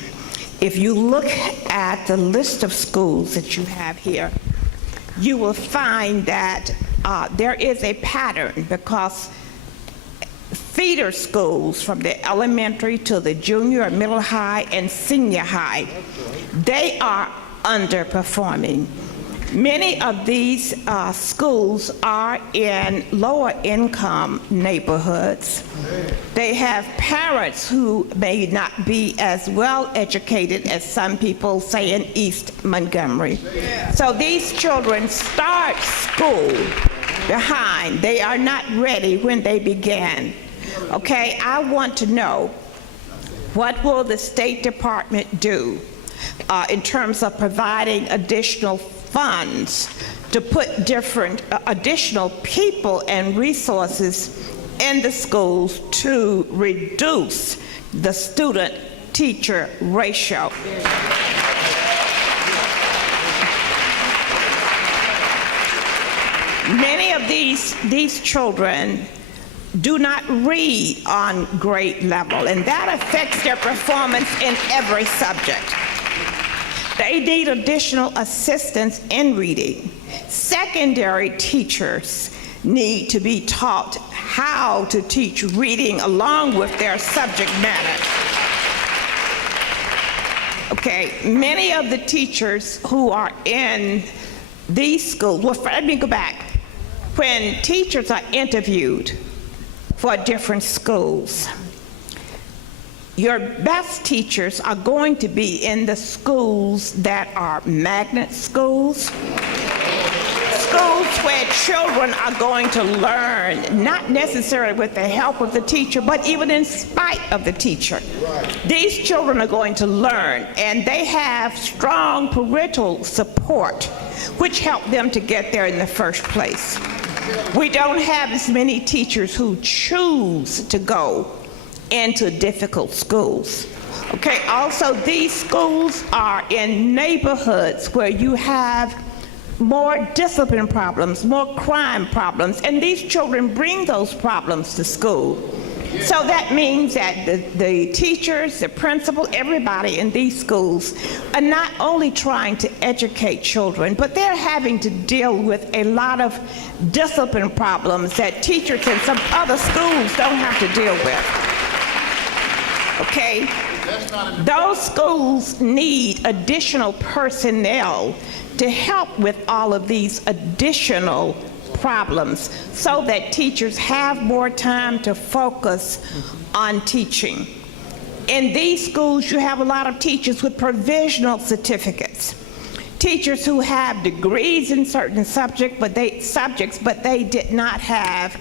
If you look at the list of schools that you have here, you will find that there is a pattern, because feeder schools from the elementary to the junior, middle high, and senior high, they are underperforming. Many of these schools are in lower income neighborhoods. They have parents who may not be as well educated as some people say in East Montgomery. So these children start school behind. They are not ready when they began. Okay, I want to know, what will the State Department do in terms of providing additional funds to put different additional people and resources in the schools to reduce the student-teacher ratio? Many of these children do not read on grade level, and that affects their performance in every subject. They need additional assistance in reading. Secondary teachers need to be taught how to teach reading along with their subject matter. Okay, many of the teachers who are in these schools, well, let me go back. When teachers are interviewed for different schools, your best teachers are going to be in the schools that are magnet schools, schools where children are going to learn, not necessarily with the help of the teacher, but even in spite of the teacher. These children are going to learn, and they have strong parental support, which help them to get there in the first place. We don't have as many teachers who choose to go into difficult schools. Okay, also these schools are in neighborhoods where you have more discipline problems, more crime problems, and these children bring those problems to school. So that means that the teachers, the principal, everybody in these schools are not only trying to educate children, but they're having to deal with a lot of discipline problems that teachers in some other schools don't have to deal with. Okay? Those schools need additional personnel to help with all of these additional problems so that teachers have more time to focus on teaching. In these schools, you have a lot of teachers with provisional certificates, teachers who have degrees in certain subjects, but they did not have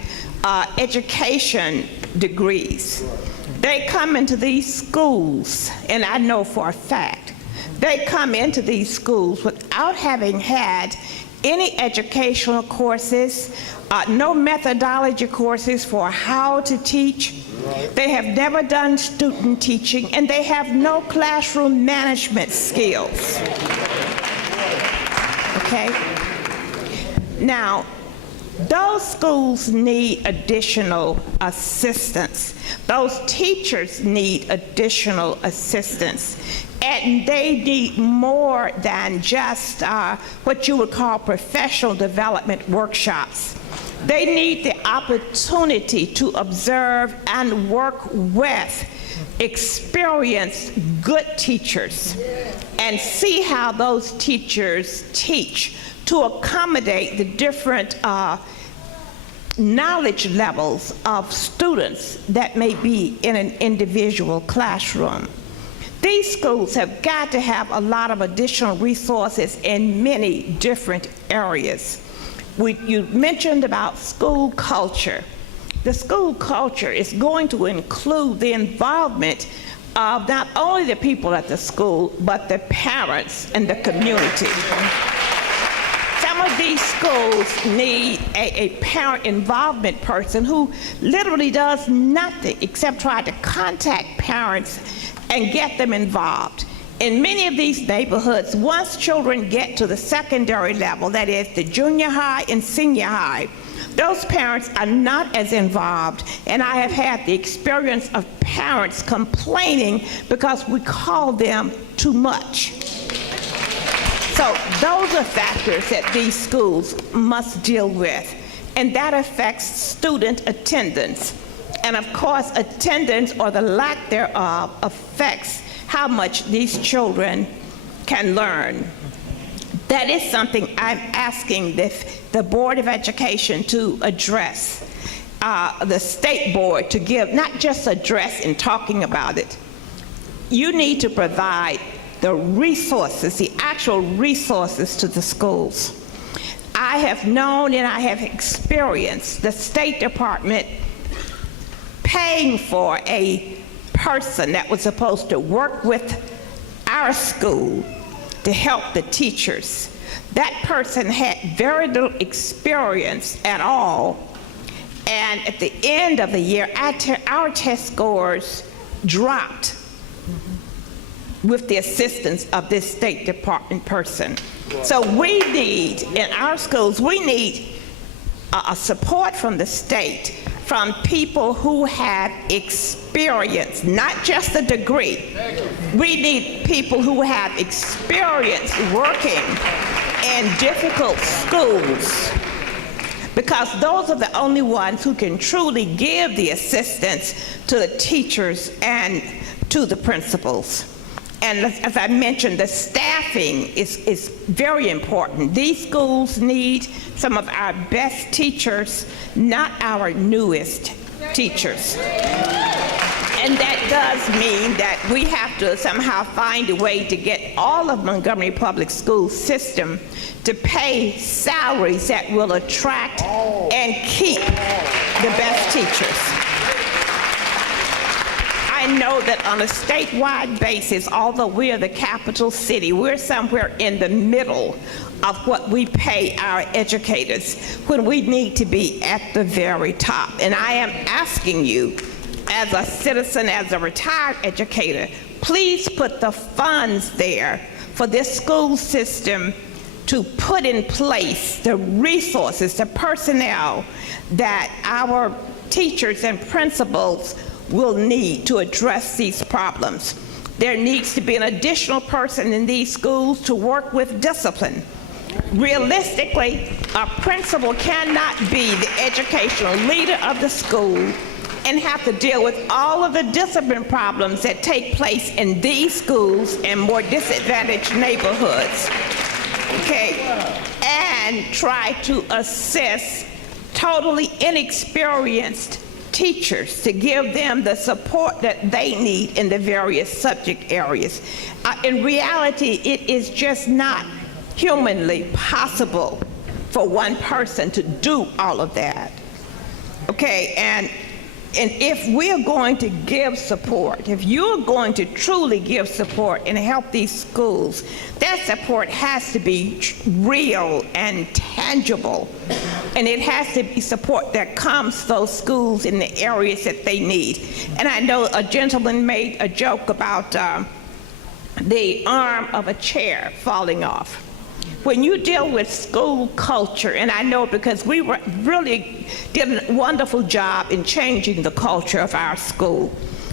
education degrees. They come into these schools, and I know for a fact, they come into these schools without having had any educational courses, no methodology courses for how to teach. They have never done student teaching, and they have no classroom management skills. Okay? Now, those schools need additional assistance. Those teachers need additional assistance. And they need more than just what you would call professional development workshops. They need the opportunity to observe and work with experienced, good teachers and see how those teachers teach to accommodate the different knowledge levels of students that may be in an individual classroom. These schools have got to have a lot of additional resources in many different areas. You mentioned about school culture. The school culture is going to include the involvement of not only the people at the school, but the parents and the community. Some of these schools need a parent involvement person who literally does nothing except try to contact parents and get them involved. In many of these neighborhoods, once children get to the secondary level, that is the junior high and senior high, those parents are not as involved, and I have had the experience of parents complaining because we call them too much. So those are factors that these schools must deal with, and that affects student attendance. And of course, attendance or the lack thereof affects how much these children can learn. That is something I'm asking the Board of Education to address, the state board to give, not just address in talking about it. You need to provide the resources, the actual resources to the schools. I have known and I have experienced the State Department paying for a person that was supposed to work with our school to help the teachers. That person had very little experience at all, and at the end of the year, our test scores dropped with the assistance of this State Department person. So we need, in our schools, we need a support from the state, from people who have experience, not just a degree. We need people who have experience working in difficult schools, because those are the only ones who can truly give the assistance to the teachers and to the principals. And as I mentioned, the staffing is very important. These schools need some of our best teachers, not our newest teachers. And that does mean that we have to somehow find a way to get all of Montgomery Public School system to pay salaries that will attract and keep the best teachers. I know that on a statewide basis, although we are the capital city, we're somewhere in the middle of what we pay our educators when we need to be at the very top. And I am asking you, as a citizen, as a retired educator, please put the funds there for this school system to put in place the resources, the personnel that our teachers and principals will need to address these problems. There needs to be an additional person in these schools to work with discipline. Realistically, a principal cannot be the educational leader of the school and have to deal with all of the discipline problems that take place in these schools in more disadvantaged neighborhoods, okay? And try to assist totally inexperienced teachers to give them the support that they need in the various subject areas. In reality, it is just not humanly possible for one person to do all of that, okay? And if we're going to give support, if you're going to truly give support and help these schools, that support has to be real and tangible. And it has to be support that comes to those schools in the areas that they need. And I know a gentleman made a joke about the arm of a chair falling off. When you deal with school culture, and I know because we really did a wonderful job in changing the culture of our school.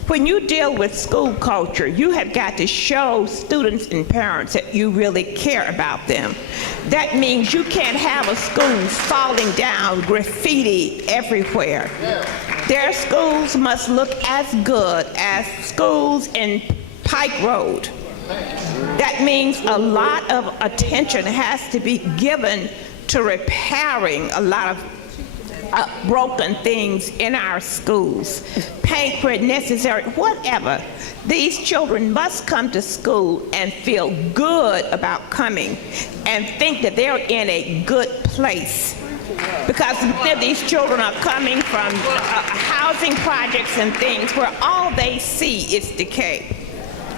When you deal with school culture, you have got to show students and parents that you really care about them. That means you can't have a school falling down, graffiti everywhere. Their schools must look as good as schools in Pike Road. That means a lot of attention has to be given to repairing a lot of broken things in our schools. Paint where necessary, whatever. These children must come to school and feel good about coming and think that they're in a good place. Because many of these children are coming from housing projects and things where all they see is decay.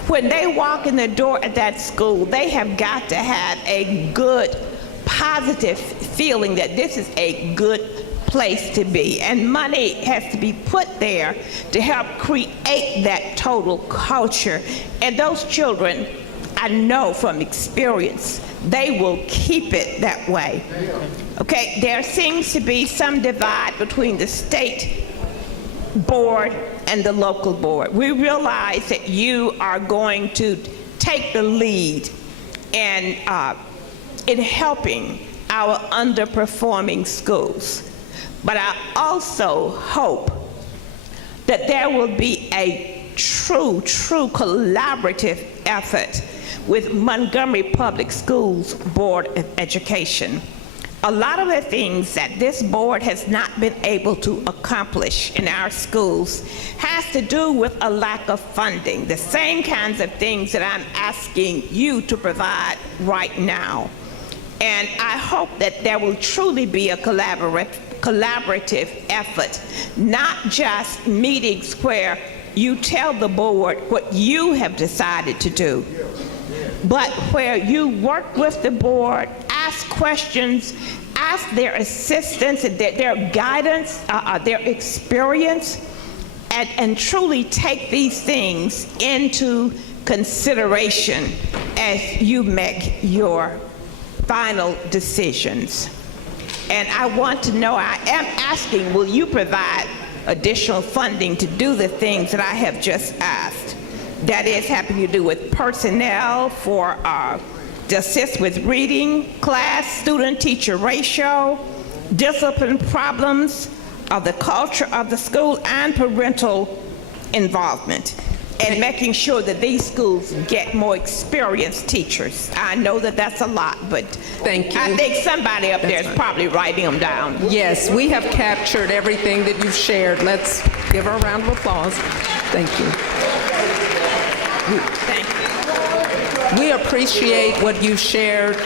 When they walk in the door at that school, they have got to have a good, positive feeling that this is a good place to be. And money has to be put there to help create that total culture. And those children, I know from experience, they will keep it that way. Okay, there seems to be some divide between the state board and the local board. We realize that you are going to take the lead in helping our underperforming schools. But I also hope that there will be a true collaborative effort with Montgomery Public Schools Board of Education. A lot of the things that this board has not been able to accomplish in our schools has to do with a lack of funding, the same kinds of things that I'm asking you to provide right now. And I hope that there will truly be a collaborative effort, not just meetings where you tell the board what you have decided to do, but where you work with the board, ask questions, ask their assistance, their guidance, their experience, and truly take these things into consideration as you make your final decisions. And I want to know, I am asking, will you provide additional funding to do the things that I have just asked? That is having to do with personnel for to assist with reading, class, student-teacher ratio, discipline problems of the culture of the school, and parental involvement. and making sure that these schools get more experienced teachers. I know that that's a lot, but Thank you. I think somebody up there is probably writing them down. Yes, we have captured everything that you've shared. Let's give her a round of applause. Thank you. Thank you. We appreciate what you shared,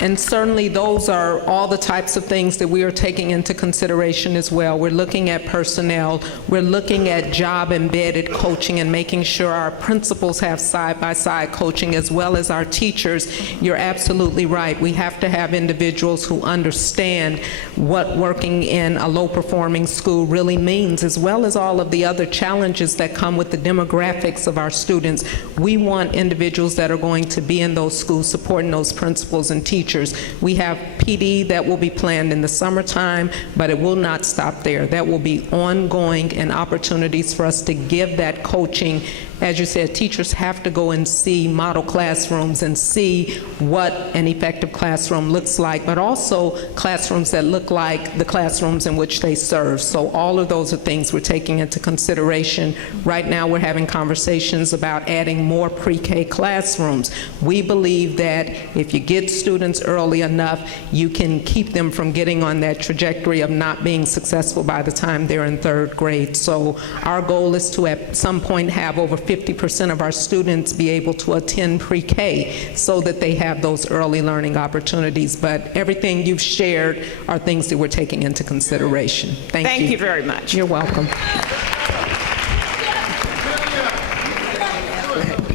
and certainly those are all the types of things that we are taking into consideration as well. We're looking at personnel, we're looking at job-embedded coaching and making sure our principals have side-by-side coaching as well as our teachers. You're absolutely right. We have to have individuals who understand what working in a low-performing school really means, as well as all of the other challenges that come with the demographics of our students. We want individuals that are going to be in those schools supporting those principals and teachers. We have PD that will be planned in the summertime, but it will not stop there. That will be ongoing and opportunities for us to give that coaching. As you said, teachers have to go and see model classrooms and see what an effective classroom looks like, but also classrooms that look like the classrooms in which they serve. So all of those are things we're taking into consideration. Right now, we're having conversations about adding more pre-K classrooms. We believe that if you get students early enough, you can keep them from getting on that trajectory of not being successful by the time they're in third grade. So our goal is to at some point have over 50% of our students be able to attend pre-K so that they have those early learning opportunities. But everything you've shared are things that we're taking into consideration. Thank you. Thank you very much. You're welcome.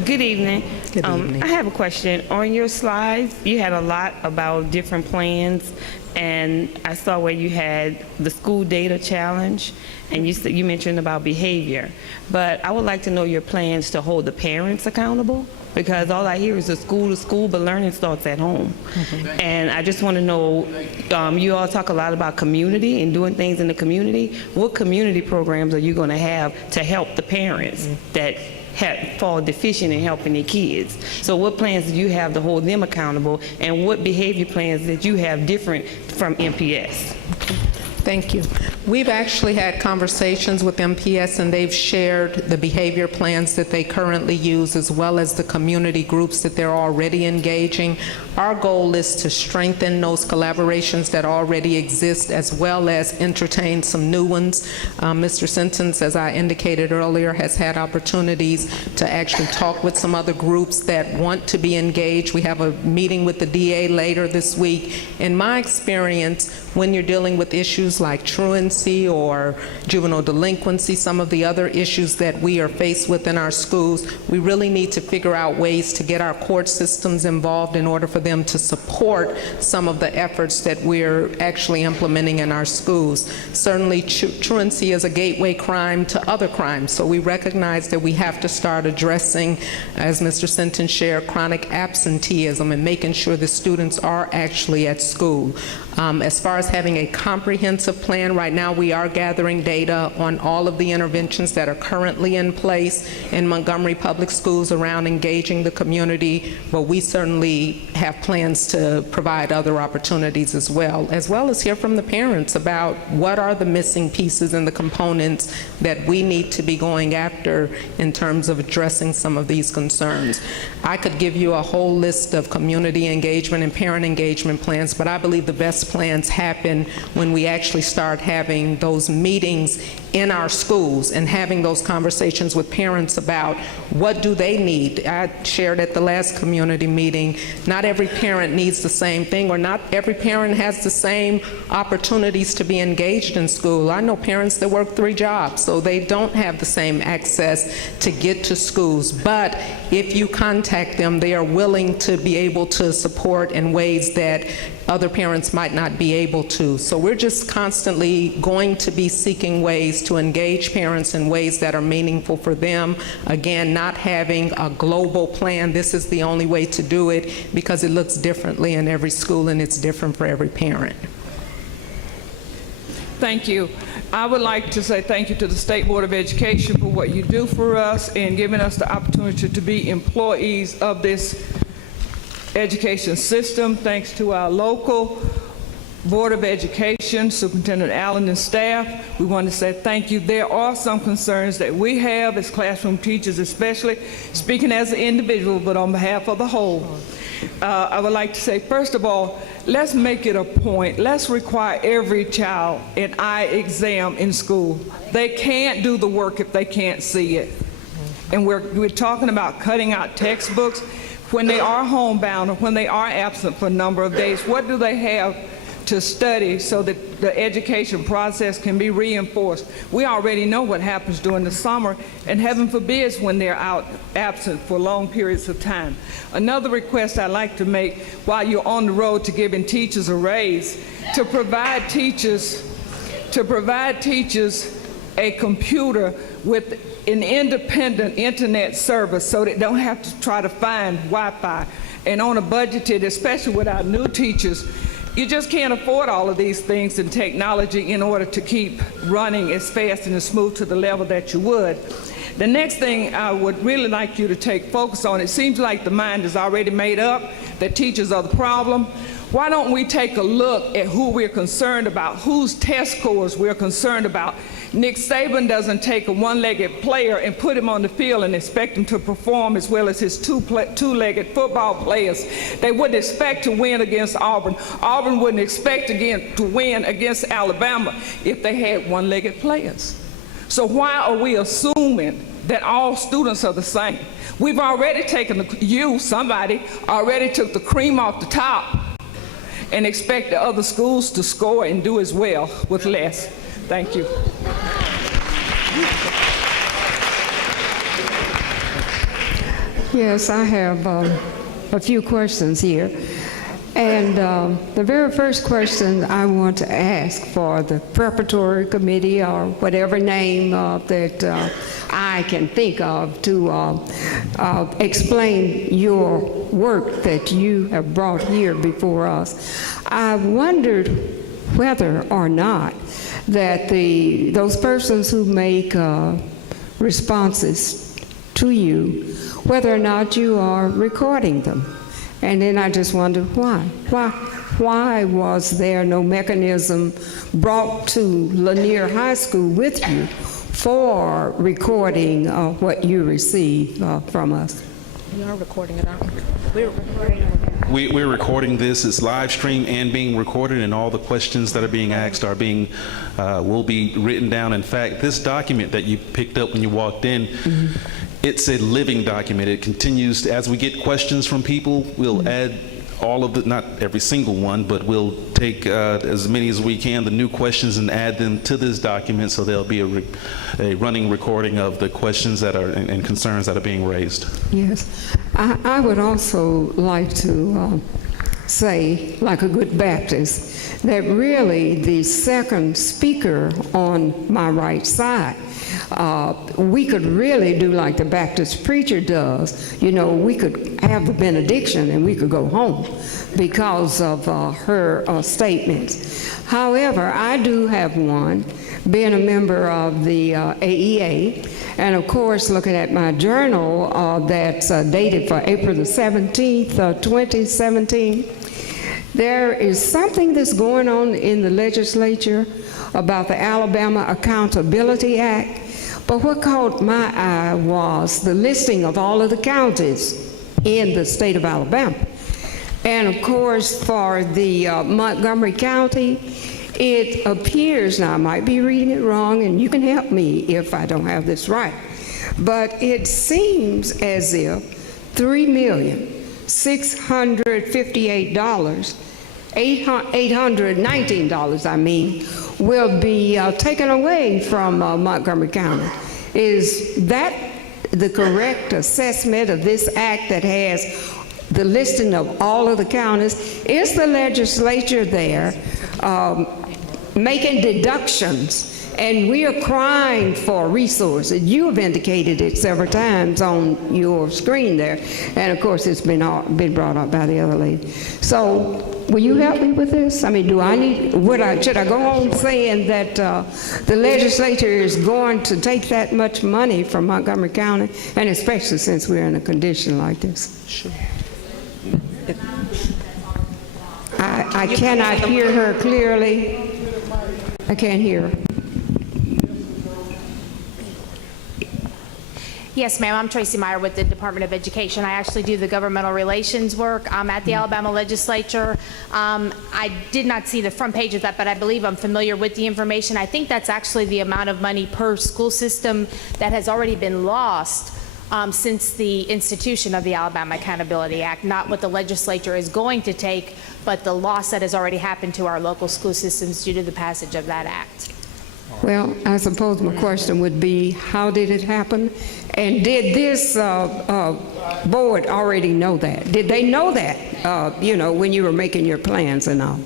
Good evening. Good evening. I have a question. On your slides, you had a lot about different plans, and I saw where you had the school data challenge, and you mentioned about behavior. But I would like to know your plans to hold the parents accountable, because all I hear is a school to school, but learning starts at home. And I just want to know, you all talk a lot about community and doing things in the community. What community programs are you going to have to help the parents that fall deficient in helping their kids? So what plans do you have to hold them accountable, and what behavior plans that you have different from MPS? Thank you. We've actually had conversations with MPS, and they've shared the behavior plans that they currently use, as well as the community groups that they're already engaging. Our goal is to strengthen those collaborations that already exist, as well as entertain some new ones. Mr. Sentence, as I indicated earlier, has had opportunities to actually talk with some other groups that want to be engaged. We have a meeting with the DA later this week. In my experience, when you're dealing with issues like truancy or juvenile delinquency, some of the other issues that we are faced with in our schools, we really need to figure out ways to get our court systems involved in order for them to support some of the efforts that we're actually implementing in our schools. Certainly, truancy is a gateway crime to other crimes, so we recognize that we have to start addressing, as Mr. Sentence shared, chronic absenteeism and making sure the students are actually at school. As far as having a comprehensive plan, right now we are gathering data on all of the interventions that are currently in place in Montgomery Public Schools around engaging the community, but we certainly have plans to provide other opportunities as well as hear from the parents about what are the missing pieces and the components that we need to be going after in terms of addressing some of these concerns. I could give you a whole list of community engagement and parent engagement plans, but I believe the best plans happen when we actually start having those meetings in our schools and having those conversations with parents about what do they need. I shared at the last community meeting, not every parent needs the same thing, or not every parent has the same opportunities to be engaged in school. I know parents that work 3 jobs, so they don't have the same access to get to schools. But if you contact them, they are willing to be able to support in ways that other parents might not be able to. So we're just constantly going to be seeking ways to engage parents in ways that are meaningful for them. Again, not having a global plan, this is the only way to do it, because it looks differently in every school and it's different for every parent. Thank you. I would like to say thank you to the State Board of Education for what you do for us and giving us the opportunity to be employees of this education system. Thanks to our local Board of Education, Superintendent Allen and staff, we want to say thank you. There are some concerns that we have as classroom teachers, especially speaking as an individual, but on behalf of the whole. I would like to say, first of all, let's make it a point. Let's require every child an eye exam in school. They can't do the work if they can't see it. And we're talking about cutting out textbooks. When they are homebound or when they are absent for a number of days, what do they have to study so that the education process can be reinforced? We already know what happens during the summer, and heaven forbids when they're out absent for long periods of time. Another request I'd like to make while you're on the road to giving teachers a raise, to provide teachers a computer with an independent internet service so they don't have to try to find Wi-Fi. And on a budgeted, especially with our new teachers, you just can't afford all of these things and technology in order to keep running as fast and as smooth to the level that you would. The next thing I would really like you to take focus on, it seems like the mind is already made up that teachers are the problem. Why don't we take a look at who we're concerned about, whose test scores we're concerned about? Nick Saban doesn't take a one-legged player and put him on the field and expect him to perform as well as his two-legged football players. They wouldn't expect to win against Auburn. Auburn wouldn't expect to win against Alabama if they had one-legged players. So why are we assuming that all students are the same? We've already taken, somebody already took the cream off the top and expect the other schools to score and do as well with less. Thank you. Yes, I have a few questions here. And the very first question I want to ask for the preparatory committee or whatever name that I can think of to explain your work that you have brought here before us. I wondered whether or not that those persons who make responses to you, whether or not you are recording them. And then I just wondered why. Why was there no mechanism brought to Lanier High School with you for recording what you receive from us? We are recording it out. We're recording it. We're recording this. It's live streamed and being recorded, and all the questions that are being asked are will be written down. In fact, this document that you picked up when you walked in, it's a living document. It continues as we get questions from people. We'll add all of the, not every single one, but we'll take as many as we can, the new questions, and add them to this document, so there'll be a running recording of the questions that are and concerns that are being raised. Yes. I would also like to say, like a good Baptist, that really the second speaker on my right side, we could really do like the Baptist preacher does. You know, we could have the benediction and we could go home because of her statements. However, I do have one, being a member of the AEA, and of course looking at my journal that's dated for April the 17th, 2017. There is something that's going on in the legislature about the Alabama Accountability Act. But what caught my eye was the listing of all of the counties in the state of Alabama. And of course, for the Montgomery County, it appears, now I might be reading it wrong, and you can help me if I don't have this right, but it seems as if $3,658,819, I mean, will be taken away from Montgomery County. Is that the correct assessment of this act that has the listing of all of the counties? Is the legislature there making deductions? And we are crying for resources. You have indicated it several times on your screen there, and of course it's been brought up by the other lady. So will you help me with this? I mean, should I go on saying that the legislature is going to take that much money from Montgomery County, and especially since we're in a condition like this? Sure. I cannot hear her clearly. I can't hear her. Yes, ma'am. I'm Tracy Meyer with the Department of Education. I actually do the governmental relations work at the Alabama legislature. I did not see the front page of that, but I believe I'm familiar with the information. I think that's actually the amount of money per school system that has already been lost since the institution of the Alabama Accountability Act, not what the legislature is going to take, but the loss that has already happened to our local school systems due to the passage of that act. Well, I suppose my question would be, how did it happen? And did this board already know that? Did they know that, you know, when you were making your plans and all?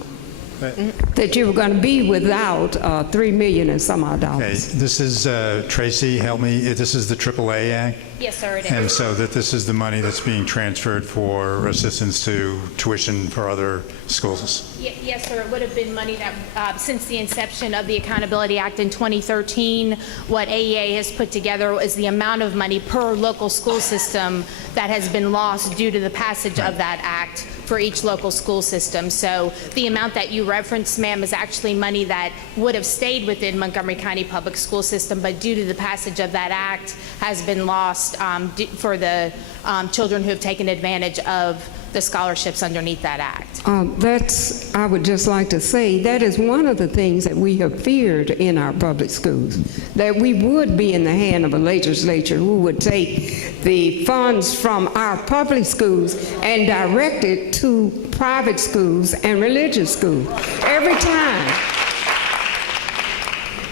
That you were going to be without $3 million and some odd dollars? Okay, this is, Tracy, help me, this is the AAA Act? Yes, sir, it is. And so that this is the money that's being transferred for assistance to tuition for other schools? Yes, sir. It would have been money that, since the inception of the Accountability Act in 2013, what AEA has put together is the amount of money per local school system that has been lost due to the passage of that act for each local school system. So the amount that you referenced, ma'am, is actually money that would have stayed within Montgomery County Public School System, but due to the passage of that act has been lost for the children who have taken advantage of the scholarships underneath that act. I would just like to say, that is one of the things that we have feared in our public schools, that we would be in the hand of a legislature who would take the funds from our public schools and direct it to private schools and religious schools.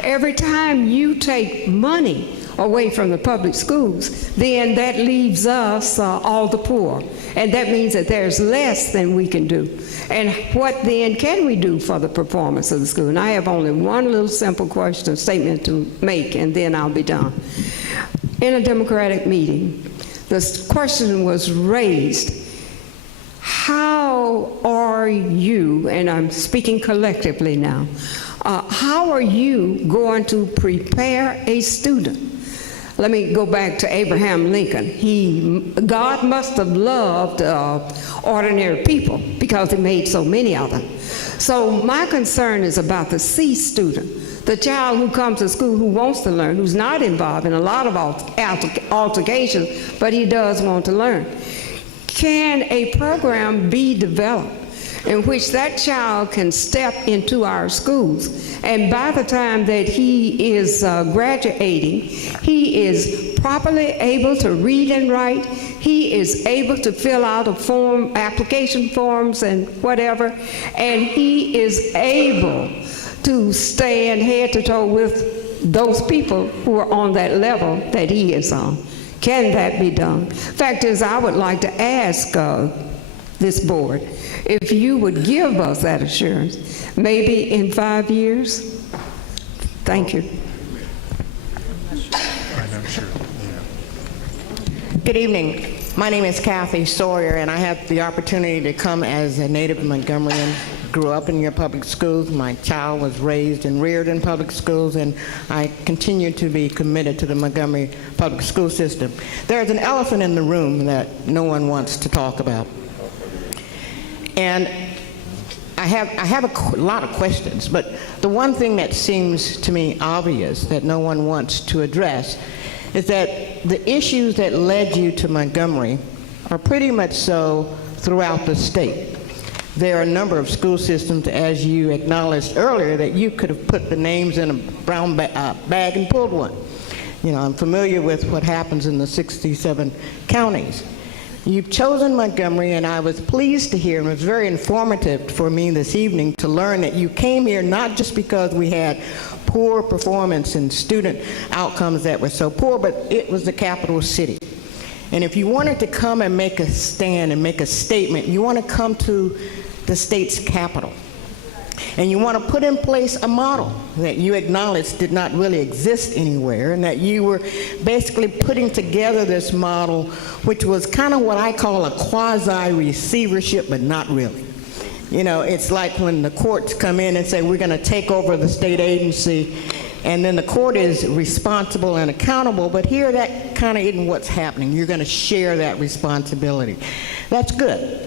Every time you take money away from the public schools, then that leaves us all the poor. And that means that there's less than we can do. And what then can we do for the performance of the school? And I have only one little simple statement to make, and then I'll be done. In a Democratic meeting, the question was raised, how are you, and I'm speaking collectively now, how are you going to prepare a student? Let me go back to Abraham Lincoln. God must have loved ordinary people because he made so many of them. So my concern is about the C student, the child who comes to school who wants to learn, who's not involved in a lot of altercations, but he does want to learn. Can a program be developed in which that child can step into our schools, and by the time that he is graduating, he is properly able to read and write, he is able to fill out application forms and whatever, and he is able to stand head to toe with those people who are on that level that he is on? Can that be done? Fact is, I would like to ask this board if you would give us that assurance, maybe in 5 years. Thank you. Good evening. My name is Kathy Sawyer, and I had the opportunity to come as a native Montgomeryan. Grew up in your public schools. My child was raised and reared in public schools, and I continue to be committed to the Montgomery public school system. There's an elephant in the room that no one wants to talk about. And I have a lot of questions, but the one thing that seems to me obvious that no one wants to address is that the issues that led you to Montgomery are pretty much so throughout the state. There are a number of school systems, as you acknowledged earlier, that you could have put the names in a brown bag and pulled one. You know, I'm familiar with what happens in the 67 counties. You've chosen Montgomery, and I was pleased to hear, and it was very informative for me this evening to learn that you came here not just because we had poor performance and student outcomes that were so poor, but it was the capital city. And if you wanted to come and make a stand and make a statement, you want to come to the state's capital. And you want to put in place a model that you acknowledge did not really exist anywhere, and that you were basically putting together this model, which was kind of what I call a quasi-receivership, but not really. You know, it's like when the courts come in and say, we're going to take over the state agency, and then the court is responsible and accountable, but here that kind of isn't what's happening. You're going to share that responsibility. That's good.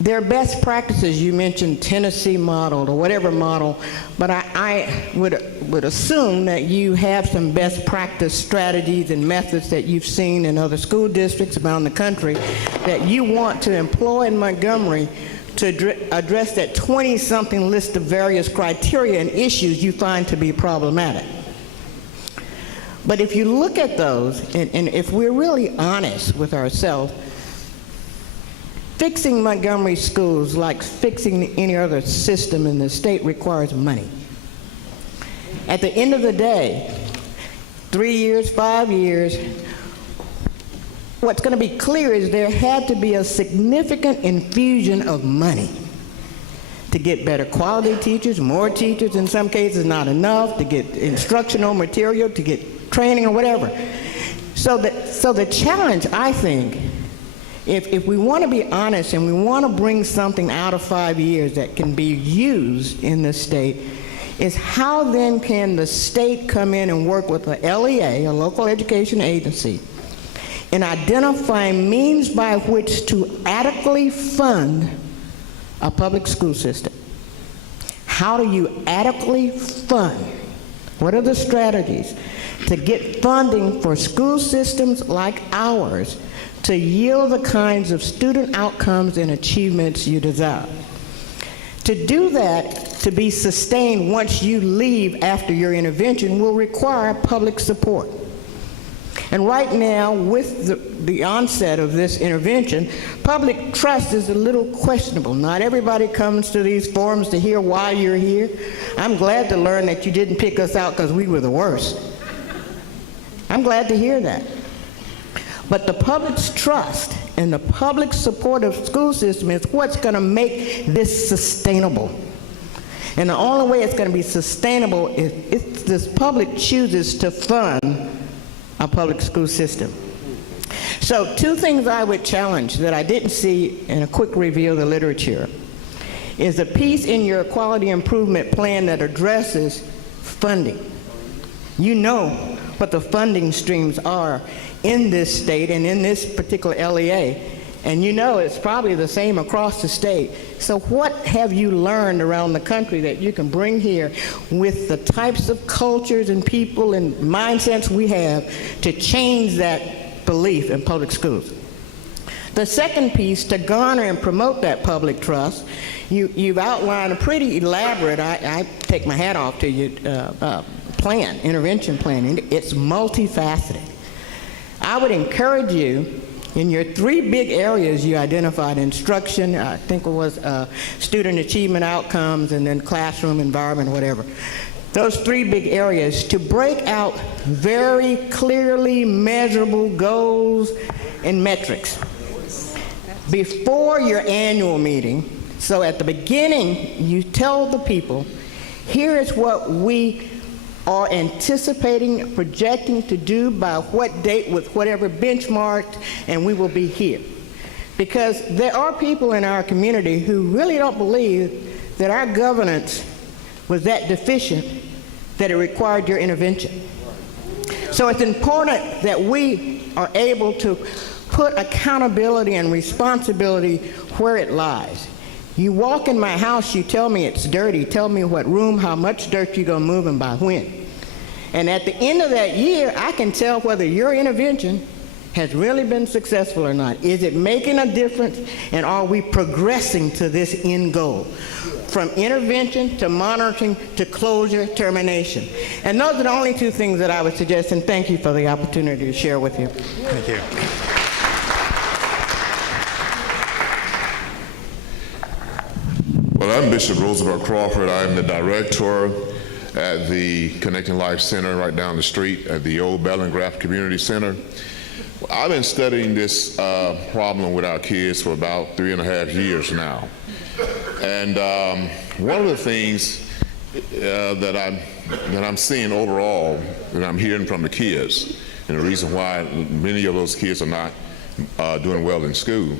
there are best practices. You mentioned Tennessee model or whatever model, but I would assume that you have some best practice strategies and methods that you've seen in other school districts around the country that you want to employ in Montgomery to address that 20-something list of various criteria and issues you find to be problematic. But if you look at those, and if we're really honest with ourselves, fixing Montgomery schools, like fixing any other system in the state, requires money. At the end of the day, 3 years, 5 years, what's going to be clear is there had to be a significant infusion of money to get better quality teachers, more teachers, in some cases not enough, to get instructional material, to get training or whatever. So the challenge, I think, if we want to be honest and we want to bring something out of 5 years that can be used in the state, is how then can the state come in and work with the LEA, a local education agency, in identifying means by which to adequately fund a public school system. How do you adequately fund? What are the strategies to get funding for school systems like ours to yield the kinds of student outcomes and achievements you desire? To do that, to be sustained once you leave after your intervention, will require public support. And right now, with the onset of this intervention, public trust is a little questionable. Not everybody comes to these forums to hear why you're here. I'm glad to learn that you didn't pick us out because we were the worst. I'm glad to hear that. But the public's trust and the public support of the school system is what's going to make this sustainable. And the only way it's going to be sustainable is if this public chooses to fund a public school system. So 2 things I would challenge that I didn't see in a quick review of the literature is a piece in your quality improvement plan that addresses funding. You know what the funding streams are in this state and in this particular LEA, and you know it's probably the same across the state. So what have you learned around the country that you can bring here with the types of cultures and people and mindsets we have to change that belief in public schools? The second piece, to garner and promote that public trust, you've outlined a pretty elaborate, I take my hat off to you, intervention plan. It's multifaceted. I would encourage you, in your 3 big areas you identified, instruction, I think it was student achievement outcomes, and then classroom environment, whatever. Those 3 big areas, to break out very clearly measurable goals and metrics before your annual meeting. So at the beginning, you tell the people, here is what we are anticipating, projecting to do by what date with whatever benchmark, and we will be here. Because there are people in our community who really don't believe that our governance was that deficient that it required your intervention. So it's important that we are able to put accountability and responsibility where it lies. You walk in my house, you tell me it's dirty, tell me what room, how much dirt you're going to move, and by when. And at the end of that year, I can tell whether your intervention has really been successful or not. Is it making a difference, and are we progressing to this end goal? From intervention to monitoring to closure, termination. And those are the only 2 things that I would suggest, and thank you for the opportunity to share with you. Thank you. Well, I'm Bishop Roosevelt Crawford. I'm the director at the Connecting Life Center right down the street at the old Bellingraph Community Center. I've been studying this problem with our kids for about 3.5 years now. And one of the things that I'm seeing overall, that I'm hearing from the kids, and the reason why many of those kids are not doing well in school,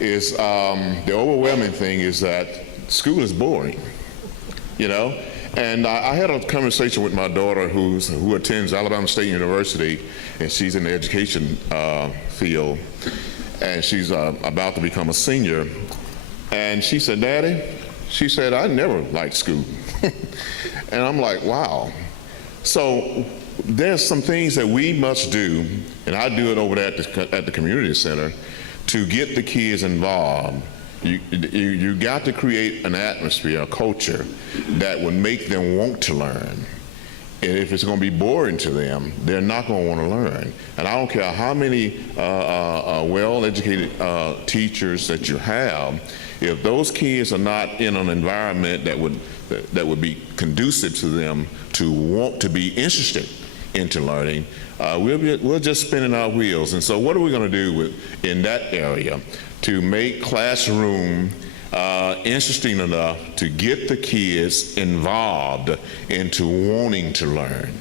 is the overwhelming thing is that school is boring, you know? And I had a conversation with my daughter who attends Alabama State University, and she's in the education field, and she's about to become a senior. And she said, Daddy, she said, I never liked school. And I'm like, wow. So there's some things that we must do, and I do it over there at the community center, to get the kids involved. You got to create an atmosphere, a culture that would make them want to learn. And if it's going to be boring to them, they're not going to want to learn. And I don't care how many well-educated teachers that you have, if those kids are not in an environment that would be conducive to them to want to be interested into learning, we're just spinning our wheels. And so what are we going to do in that area to make classroom interesting enough to get the kids involved into wanting to learn?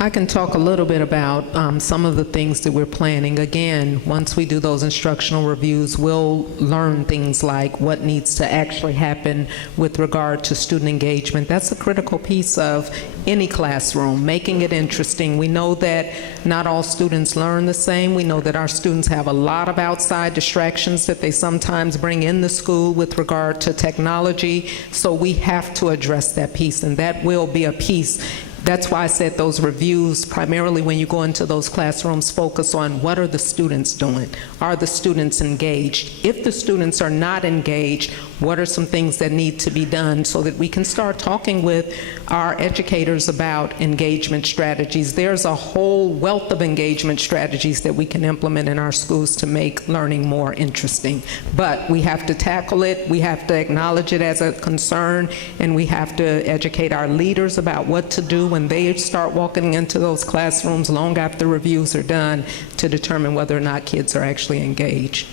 I can talk a little bit about some of the things that we're planning. Again, once we do those instructional reviews, we'll learn things like what needs to actually happen with regard to student engagement. That's a critical piece of any classroom, making it interesting. We know that not all students learn the same. We know that our students have a lot of outside distractions that they sometimes bring in the school with regard to technology, so we have to address that piece, and that will be a piece. That's why I said those reviews, primarily when you go into those classrooms, focus on what are the students doing? Are the students engaged? If the students are not engaged, what are some things that need to be done so that we can start talking with our educators about engagement strategies? There's a whole wealth of engagement strategies that we can implement in our schools to make learning more interesting. But we have to tackle it, we have to acknowledge it as a concern, and we have to educate our leaders about what to do when they start walking into those classrooms long after reviews are done to determine whether or not kids are actually engaged.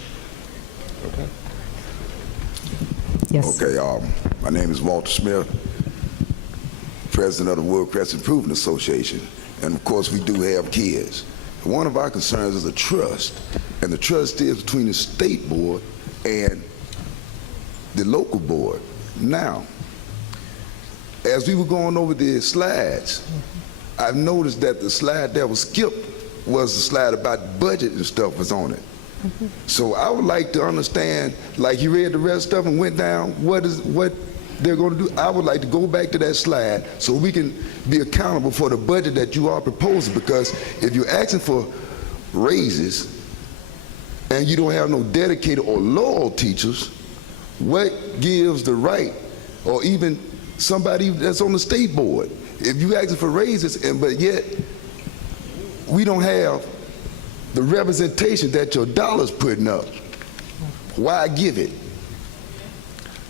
Okay. Yes. Okay, my name is Walter Smith, president of the Woodcrest Improvement Association, and of course we do have kids. One of our concerns is the trust, and the trust is between the state board and the local board. Now, as we were going over the slides, I've noticed that the slide that was skipped was the slide about budget and stuff was on it. So I would like to understand, like you read the rest of them, went down, what they're going to do. I would like to go back to that slide so we can be accountable for the budget that you are proposing, because if you're asking for raises and you don't have no dedicated or loyal teachers, what gives the right, or even somebody that's on the state board, if you asking for raises but yet we don't have the representation that your dollar's putting up, why give it?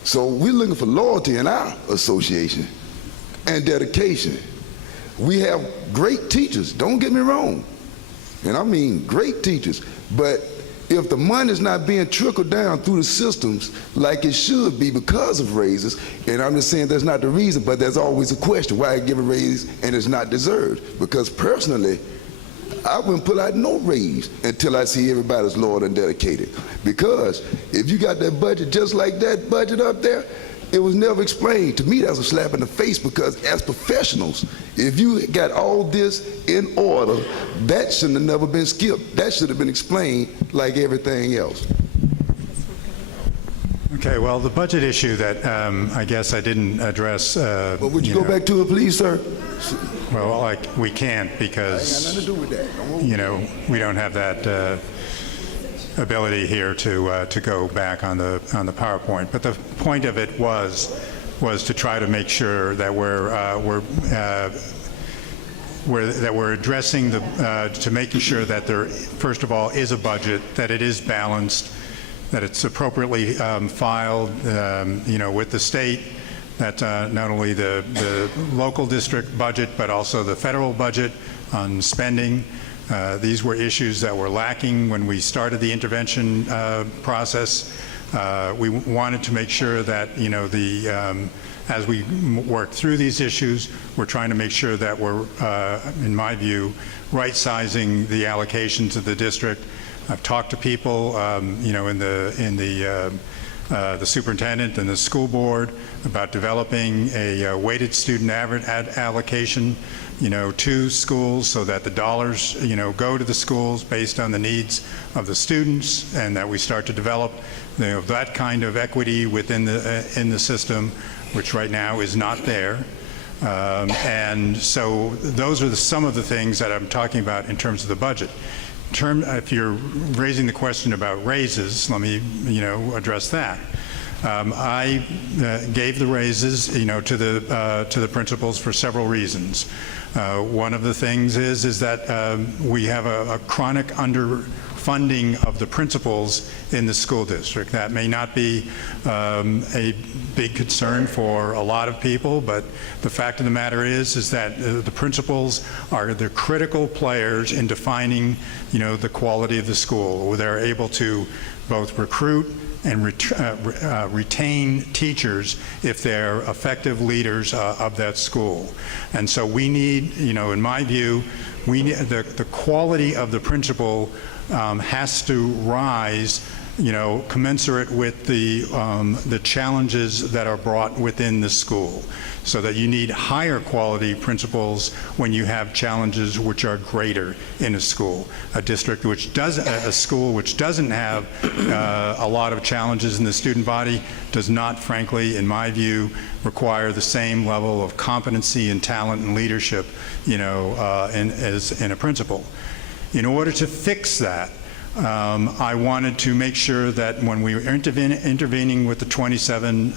So we're looking for loyalty in our association and dedication. We have great teachers, don't get me wrong, and I mean great teachers, but if the money's not being trickled down through the systems like it should be because of raises, and I'm just saying that's not the reason, but there's always a question, why give a raise and it's not deserved? Because personally, I wouldn't put out no raise until I see everybody's loyal and dedicated. Because if you got that budget just like that budget up there, it was never explained. To me, that's a slap in the face, because as professionals, if you got all this in order, that shouldn't have never been skipped. That should have been explained like everything else. Okay, well, the budget issue that I guess I didn't address. But would you go back to it, please, sir? Well, we can't, because, I ain't got nothing to do with that. you know, we don't have that ability here to go back on the PowerPoint. But the point of it was to try to make sure that we're addressing to making sure that there, first of all, is a budget, that it is balanced, that it's appropriately filed, you know, with the state, that not only the local district budget, but also the federal budget on spending. These were issues that were lacking when we started the intervention process. We wanted to make sure that, you know, as we work through these issues, we're trying to make sure that we're, in my view, right-sizing the allocations of the district. I've talked to people, you know, in the the superintendent and the school board about developing a weighted student average allocation, to schools so that the dollars, go to the schools based on the needs of the students, and that we start to develop, that kind of equity within in the system, which right now is not there. And so those are some of the things that I'm talking about in terms of the budget. If you're raising the question about raises, let me, address that. I gave the raises, to the principals for several reasons. One of the things is that we have a chronic underfunding of the principals in the school district. That may not be a big concern for a lot of people, but the fact of the matter is that the principals are the critical players in defining, the quality of the school. They're able to both recruit and retain teachers if they're effective leaders of that school. And so we need, in my view, we need the quality of the principal has to rise, commensurate with the challenges that are brought within the school, so that you need higher quality principals when you have challenges which are greater in a school. A school which doesn't have a lot of challenges in the student body does not, frankly, in my view, require the same level of competency and talent and leadership, as in a principal. In order to fix that, I wanted to make sure that when we were intervening with the 27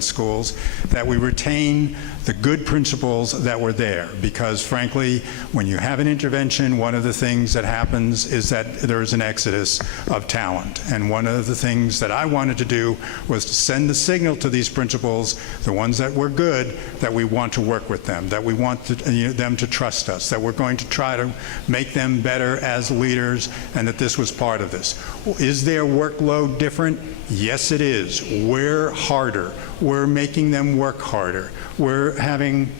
schools, that we retain the good principals that were there. Because frankly, when you have an intervention, one of the things that happens is that there is an exodus of talent. And one of the things that I wanted to do was to send the signal to these principals, the ones that were good, that we want to work with them, that we want them to trust us, that we're going to try to make them better as leaders, and that this was part of this. Is their workload different? Yes, it is. We're harder. We're making them work harder. We're having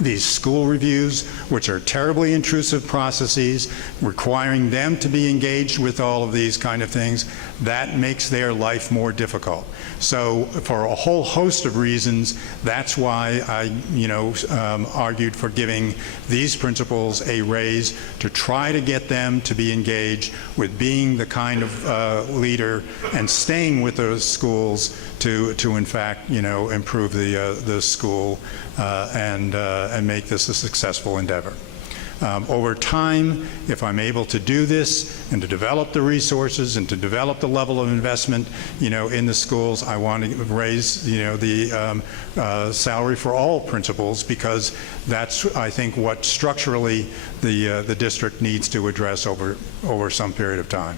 these school reviews, which are terribly intrusive processes, requiring them to be engaged with all of these kind of things. That makes their life more difficult. So for a whole host of reasons, that's why I, argued for giving these principals a raise, to try to get them to be engaged with being the kind of leader and staying with those schools to in fact, improve the school and make this a successful endeavor. Over time, if I'm able to do this and to develop the resources and to develop the level of investment, in the schools, I want to raise, the salary for all principals, because that's, I think, what structurally the district needs to address over some period of time.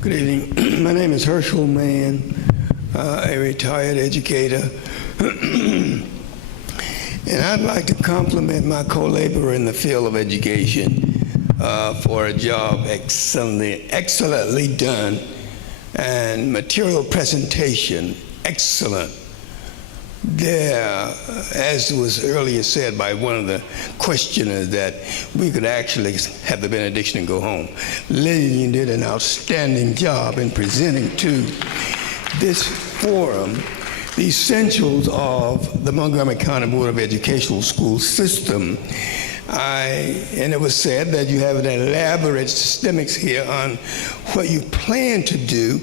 Good evening. My name is Herschel Mann, a retired educator. And I'd like to compliment my co-laborer in the field of education for a job excellently done, and material presentation, excellent. There, as was earlier said by one of the questioners, that we could actually have the benediction and go home. Lillian did an outstanding job in presenting to this forum the essentials of the Montgomery County Board of Educational School system. And it was said that you have an elaborate systemics here on what you plan to do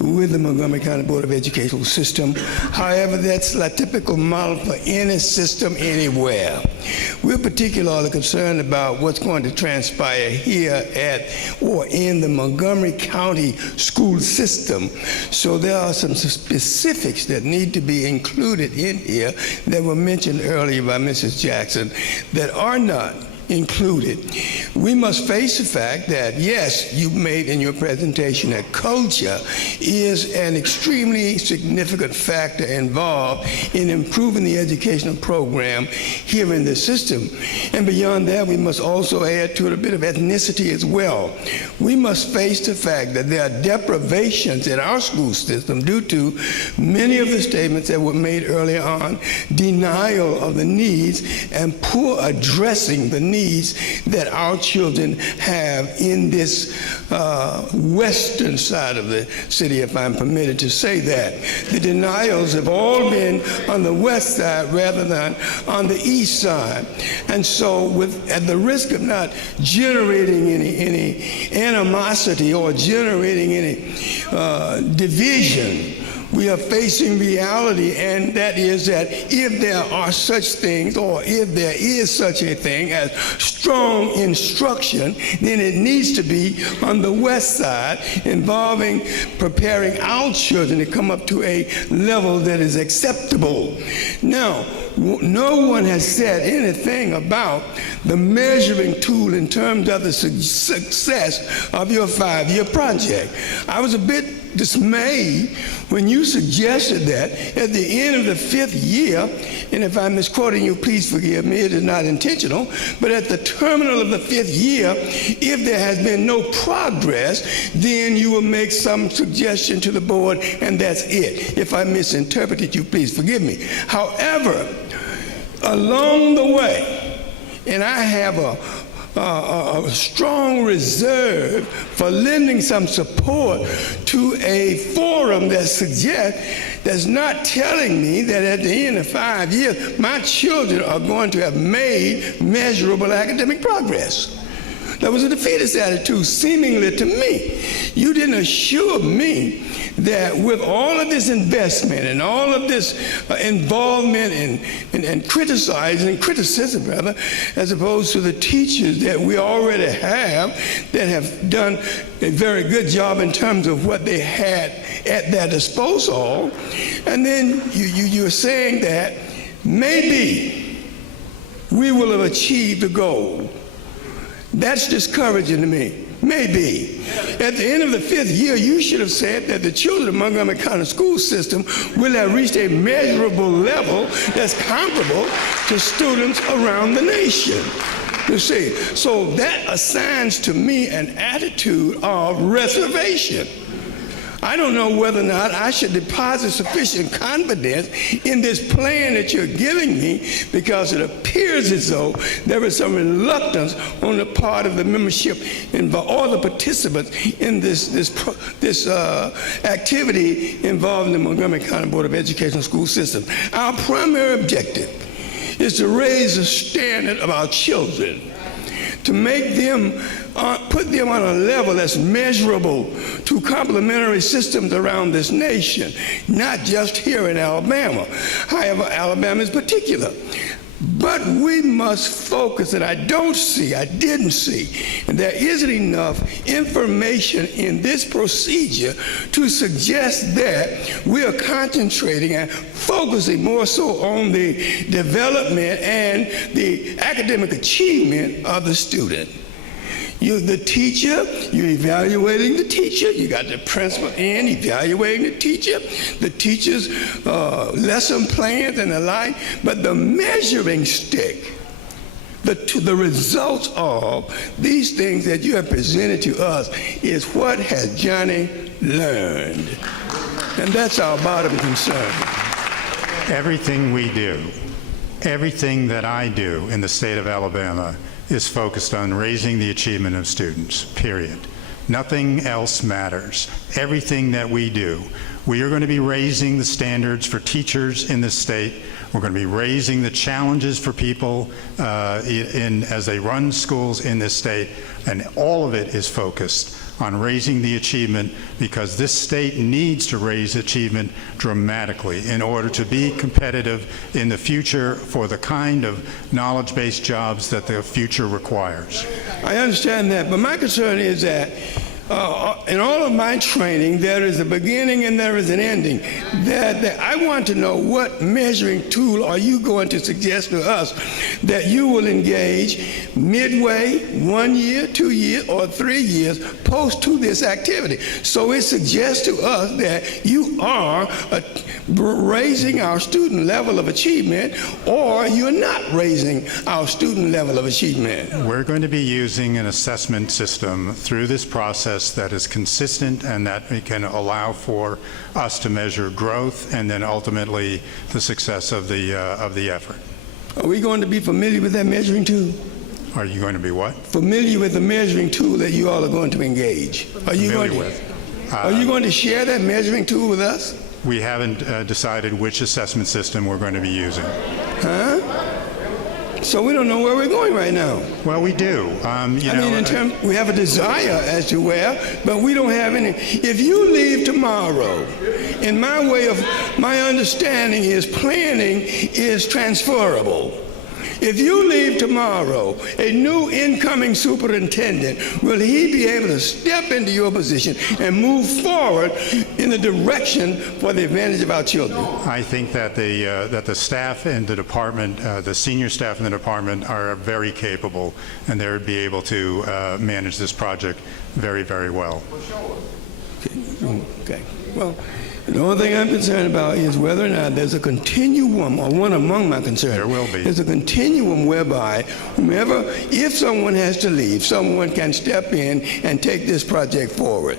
with the Montgomery County Board of Educational system. However, that's a typical model for any system anywhere. We're particularly concerned about what's going to transpire here at or in the Montgomery County school system. So there are some specifics that need to be included in here that were mentioned earlier by Mrs. Jackson that are not included. We must face the fact that, yes, you made in your presentation that culture is an extremely significant factor involved in improving the educational program here in the system. And beyond that, we must also add to it a bit of ethnicity as well. We must face the fact that there are deprivations in our school system due to many of the statements that were made earlier on, denial of the needs and poor addressing the needs that our children have in this western side of the city, if I'm permitted to say that. The denials have all been on the west side rather than on the east side. And so at the risk of not generating any animosity or generating any division, we are facing reality, and that is that if there are such things, or if there is such a thing as strong instruction, then it needs to be on the west side, involving preparing our children to come up to a level that is acceptable. Now, no one has said anything about the measuring tool in terms of the success of your 5-year project. I was a bit dismayed when you suggested that at the end of the 5th year, and if I'm misquoting you, please forgive me, it is not intentional, but at the terminal of the 5th year, if there has been no progress, then you will make some suggestion to the board, and that's it. If I misinterpreted you, please forgive me. However, along the way, and I have a strong reserve for lending some support to a forum that's not telling me that at the end of 5 years, my children are going to have made measurable academic progress. That was a defeatist attitude, seemingly to me. You didn't assure me that with all of this investment and all of this involvement and criticism, rather, as opposed to the teachers that we already have that have done a very good job in terms of what they had at their disposal. And then you're saying that maybe we will have achieved the goal. That's discouraging to me. Maybe. At the end of the 5th year, you should have said that the children of Montgomery County school system will have reached a measurable level that's comparable to students around the nation. You see, so that assigns to me an attitude of reservation. I don't know whether or not I should deposit sufficient confidence in this plan that you're giving me, because it appears as though there is some reluctance on the part of the membership and all the participants in this activity involving the Montgomery County Board of Education school system. Our primary objective is to raise the standard of our children, to make them, put them on a level that's measurable to complementary systems around this nation, not just here in Alabama. However, Alabama is particular. But we must focus, and I didn't see, and there isn't enough information in this procedure to suggest that we are concentrating and focusing more so on the development and the academic achievement of the student. You're the teacher, you're evaluating the teacher, you got the principal in evaluating the teacher's lesson plans and the like, but the measuring stick, the results of these things that you have presented to us is what has Johnny learned. And that's our bottom concern. Everything we do, everything that I do in the state of Alabama is focused on raising the achievement of students, period. Nothing else matters. Everything that we do, we are going to be raising the standards for teachers in this state. We're going to be raising the challenges for people as they run schools in this state, and all of it is focused on raising the achievement, because this state needs to raise achievement dramatically in order to be competitive in the future for the kind of knowledge-based jobs that the future requires. I understand that, but my concern is that in all of my training, there is a beginning and there is an ending. That I want to know, what measuring tool are you going to suggest to us that you will engage midway, 1 year, 2 years, or 3 years post to this activity? So it suggests to us that you are raising our student level of achievement, or you're not raising our student level of achievement. We're going to be using an assessment system through this process that is consistent and that we can allow for us to measure growth and then ultimately the success of the effort. Are we going to be familiar with that measuring tool? Are you going to be what? Familiar with the measuring tool that you all are going to engage? Are you going to share that measuring tool with us? We haven't decided which assessment system we're going to be using. Huh? So we don't know where we're going right now. Well, we do. We have a desire as to where, but we don't have any. If you leave tomorrow, in my understanding is planning is transferable. If you leave tomorrow, a new incoming superintendent, will he be able to step into your position and move forward in the direction for the advantage of our children? I think that the staff in the department, the senior staff in the department, are very capable, and they would be able to manage this project very, very well. Okay. Well, the only thing I'm concerned about is whether or not there's a continuum, or one among my concerns. There will be. There's a continuum whereby if someone has to leave, someone can step in and take this project forward.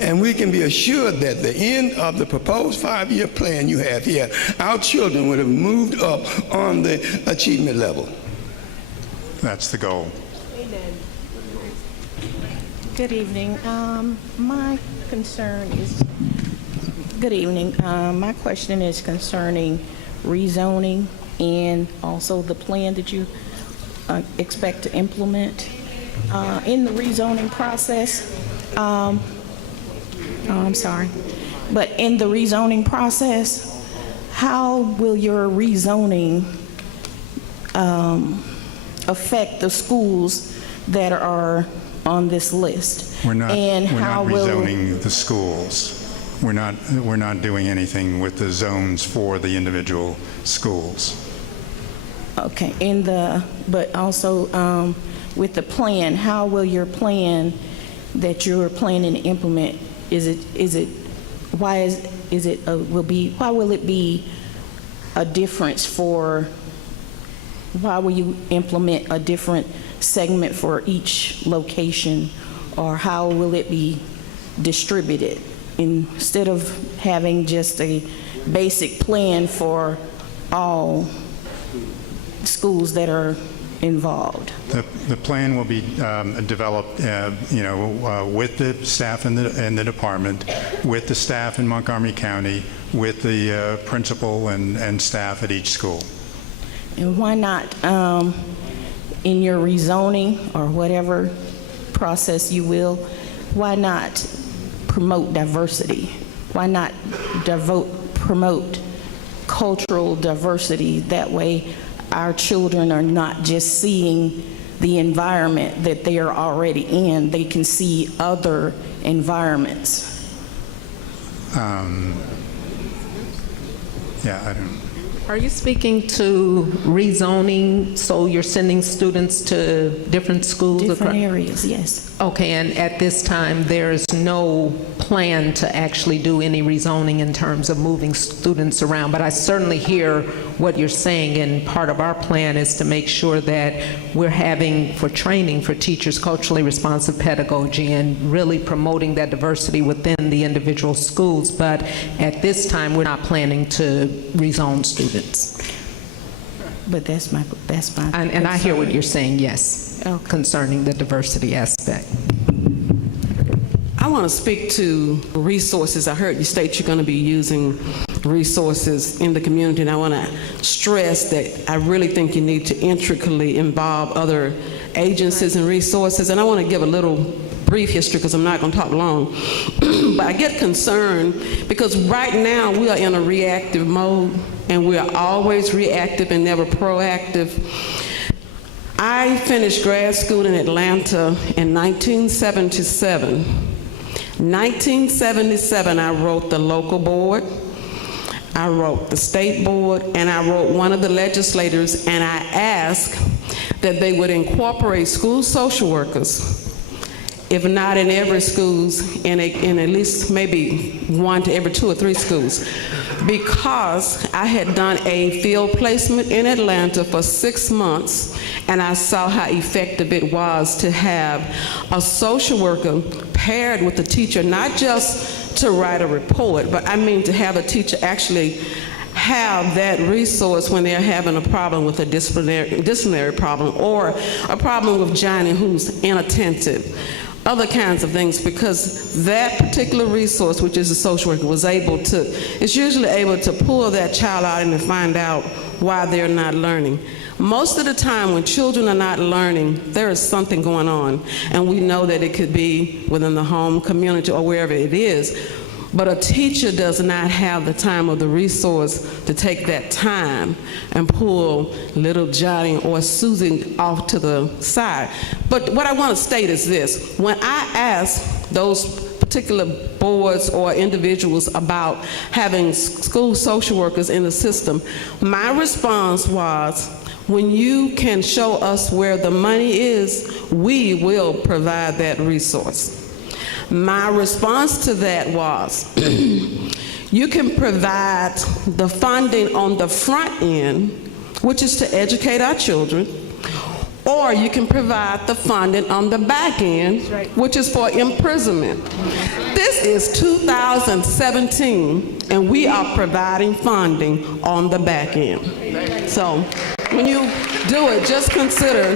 And we can be assured that the end of the proposed 5-year plan you have here, our children would have moved up on the achievement level. That's the goal. Good evening. My concern is, good evening. My question is concerning rezoning and also the plan that you expect to implement. In the rezoning process, but in the rezoning process, how will your rezoning affect the schools that are on this list? We're not rezoning the schools. We're not doing anything with the zones for the individual schools. Okay, but also with the plan, how will your plan that you're planning to implement, why will it be a difference for, why will you implement a different segment for each location, or how will it be distributed instead of having just a basic plan for all schools that are involved? The plan will be developed, with the staff in the department, with the staff in Montgomery County, with the principal and staff at each school. And why not, in your rezoning or whatever process you will, why not promote diversity? Why not promote cultural diversity? That way our children are not just seeing the environment that they are already in, they can see other environments. Yeah, I don't. Are you speaking to rezoning, so you're sending students to different schools? Different areas, yes. Okay, and at this time, there's no plan to actually do any rezoning in terms of moving students around, but I certainly hear what you're saying, and part of our plan is to make sure that we're having, for training for teachers, culturally responsive pedagogy and really promoting that diversity within the individual schools, but at this time, we're not planning to rezone students. But that's my and I hear what you're saying, yes, okay, concerning the diversity aspect. I want to speak to resources. I heard you state you're going to be using resources in the community, and I want to stress that I really think you need to intricately involve other agencies and resources, and I want to give a little brief history because I'm not going to talk long. But I get concerned because right now we are in a reactive mode, and we are always reactive and never proactive. I finished grad school in Atlanta in 1977. 1977, I wrote the local board, I wrote the state board, and I wrote one of the legislators, and I asked that they would incorporate school social workers, if not in every schools, in at least maybe 1 to every 2 or 3 schools, because I had done a field placement in Atlanta for 6 months, and I saw how effective it was to have a social worker paired with the teacher, not just to write a report, but I mean to have a teacher actually have that resource when they're having a problem with a disciplinary problem or a problem with Johnny who's inattentive, other kinds of things, because that particular resource, which is a social worker, is usually able to pull that child out and to find out why they're not learning. Most of the time when children are not learning, there is something going on, and we know that it could be within the home, community, or wherever it is. But a teacher does not have the time or the resource to take that time and pull little Johnny or Susie off to the side. But what I want to state is this. When I ask those particular boards or individuals about having school social workers in the system, my response was, when you can show us where the money is, we will provide that resource. My response to that was, you can provide the funding on the front end, which is to educate our children, or you can provide the funding on the back end, which is for imprisonment. This is 2017, and we are providing funding on the back end. So when you do it, just consider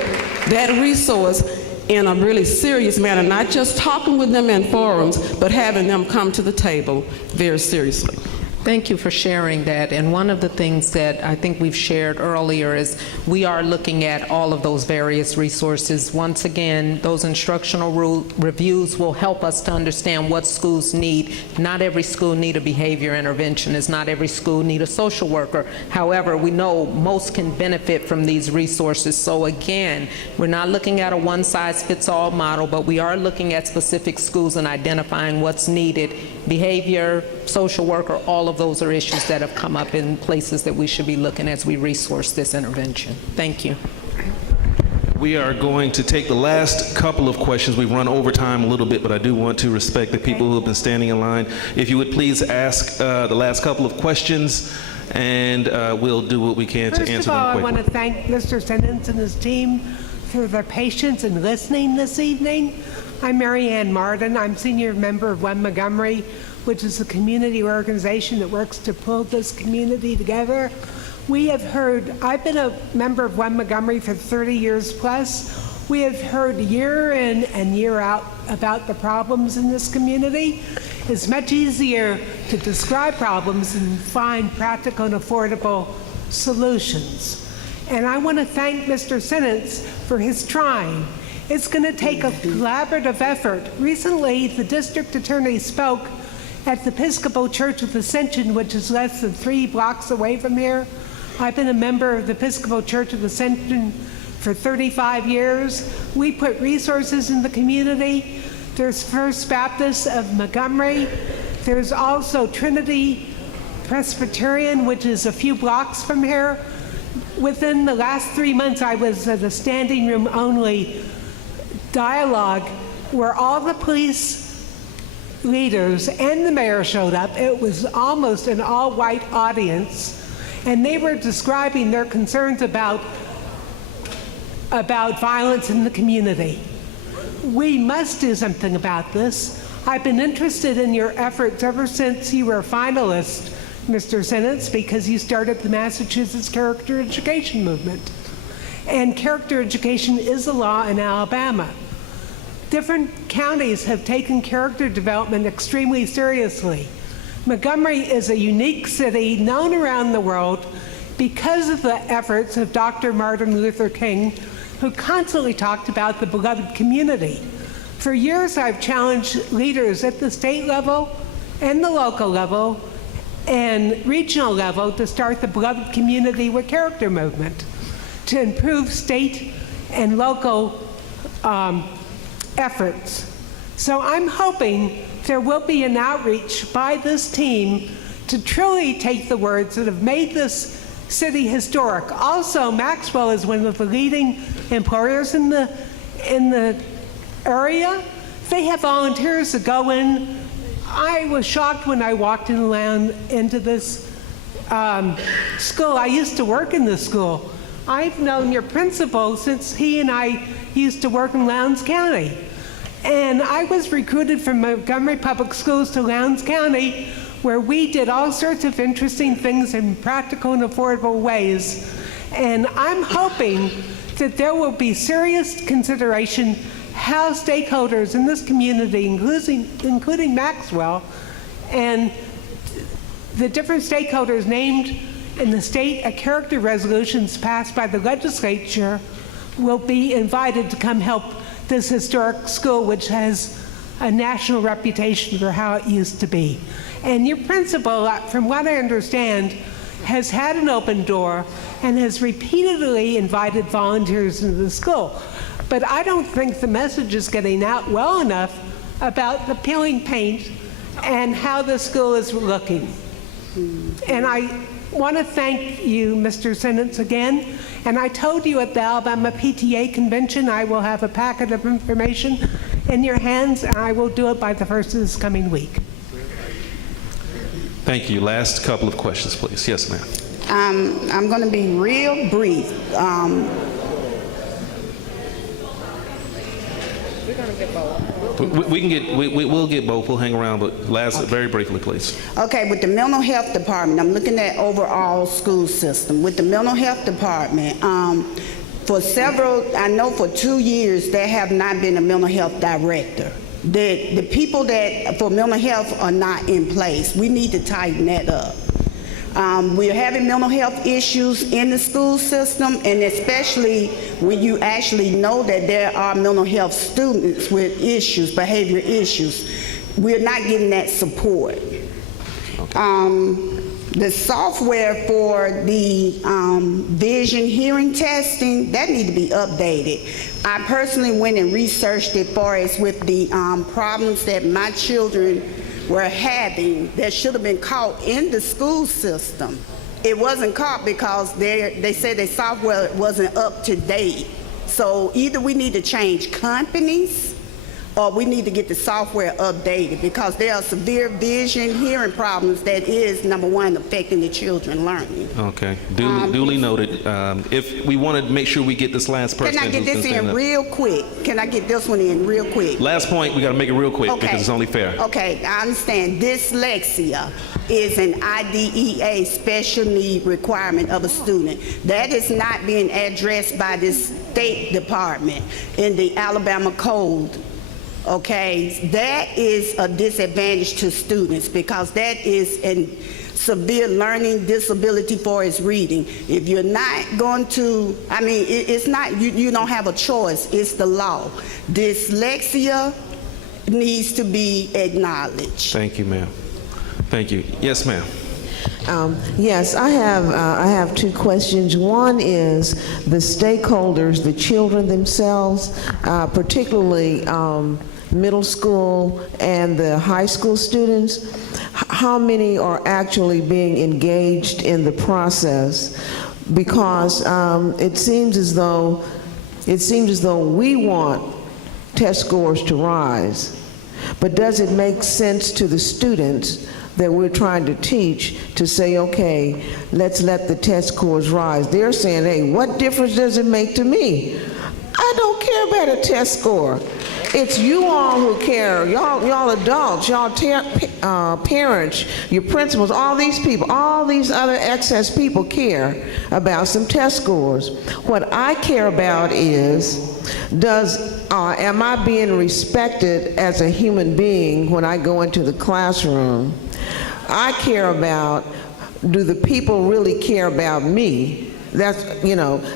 that resource in a really serious manner, not just talking with them in forums, but having them come to the table very seriously. Thank you for sharing that. And one of the things that I think we've shared earlier is we are looking at all of those various resources. Once again, those instructional reviews will help us to understand what schools need. Not every school need a behavior interventionist. Not every school need a social worker. However, we know most can benefit from these resources. So again, we're not looking at a one-size-fits-all model, but we are looking at specific schools and identifying what's needed. Behavior, social worker, all of those are issues that have come up in places that we should be looking as we resource this intervention. Thank you. We are going to take the last couple of questions. We've run over time a little bit, but I do want to respect the people who have been standing in line. If you would please ask the last couple of questions, and we'll do what we can to answer them quickly. First of all, I want to thank Mr. Simmons and his team for their patience in listening this evening. I'm Mary Ann Martin. I'm senior member of One Montgomery, which is a community organization that works to pull this community together. We have heard, I've been a member of One Montgomery for 30 years plus. We have heard year in and year out about the problems in this community. It's much easier to describe problems and find practical and affordable solutions. And I want to thank Mr. Simmons for his trying. It's going to take a collaborative effort. Recently, the district attorney spoke at the Episcopal Church of Ascension, which is less than 3 blocks away from here. I've been a member of the Episcopal Church of Ascension for 35 years. We put resources in the community. There's First Baptist of Montgomery. There's also Trinity Presbyterian, which is a few blocks from here. Within the last 3 months, I was at a standing room only dialogue where all the police leaders and the mayor showed up. It was almost an all-white audience, and they were describing their concerns about violence in the community. We must do something about this. I've been interested in your efforts ever since you were a finalist, Mr. Simmons, because you started the Massachusetts Character Education Movement. And character education is a law in Alabama. Different counties have taken character development extremely seriously. Montgomery is a unique city known around the world because of the efforts of Dr. Martin Luther King, who constantly talked about the beloved community. For years, I've challenged leaders at the state level and the local level and regional level to start the beloved community with character movement to improve state and local efforts. So I'm hoping there will be an outreach by this team to truly take the words that have made this city historic. Also, Maxwell is one of the leading employers in the area. They have volunteers that go in. I was shocked when I walked into this school. I used to work in this school. I've known your principal since he and I used to work in Lowndes County. And I was recruited from Montgomery Public Schools to Lowndes County where we did all sorts of interesting things in practical and affordable ways. And I'm hoping that there will be serious consideration how stakeholders in this community, including Maxwell, and the different stakeholders named in the state character resolutions passed by the legislature will be invited to come help this historic school, which has a national reputation for how it used to be. And your principal, from what I understand, has had an open door and has repeatedly invited volunteers into the school. But I don't think the message is getting out well enough about the peeling paint and how the school is looking. And I want to thank you, Mr. Sentence, again. And I told you at the Alabama PTA convention I will have a packet of information in your hands, and I will do it by the first of this coming week. Thank you. Last couple of questions, please. Yes, ma'am. I'm going to be real brief. We're going to get both. We'll get both. We'll hang around, but last, very briefly, please. Okay, with the mental health department, I'm looking at overall school system. With the mental health department, I know for 2 years there have not been a mental health director. The people that for mental health are not in place. We need to tighten that up. We're having mental health issues in the school system, and especially when you actually know that there are mental health students with issues, behavior issues. We're not getting that support. The software for the vision hearing testing, that need to be updated. I personally went and researched it far as with the problems that my children were having that should have been caught in the school system. It wasn't caught because they said their software wasn't up to date. So either we need to change companies or we need to get the software updated, because there are severe vision hearing problems that is, number one, affecting the children learning. Okay, duly noted. If we want to make sure we get this last person. Can I get this in real quick? Can I get this one in real quick? Last point, we got to make it real quick because it's only fair. Okay, I understand. Dyslexia is an IDEA special need requirement of a student. That is not being addressed by the State Department in the Alabama Code. Okay, that is a disadvantage to students because that is a severe learning disability for his reading. If you're not going to, I mean, it's not, you don't have a choice, it's the law. Dyslexia needs to be acknowledged. Thank you, ma'am. Thank you. Yes, ma'am. Yes, I have two questions. One is the stakeholders, the children themselves, particularly middle school and the high school students. How many are actually being engaged in the process? Because it seems as though we want test scores to rise, but does it make sense to the students that we're trying to teach to say, okay, let's let the test scores rise? They're saying, hey, what difference does it make to me? I don't care about a test score. It's you all who care, y'all adults, y'all parents, your principals, all these people, all these other excess people care about some test scores. What I care about is, am I being respected as a human being when I go into the classroom? I care about, do the people really care about me? That's,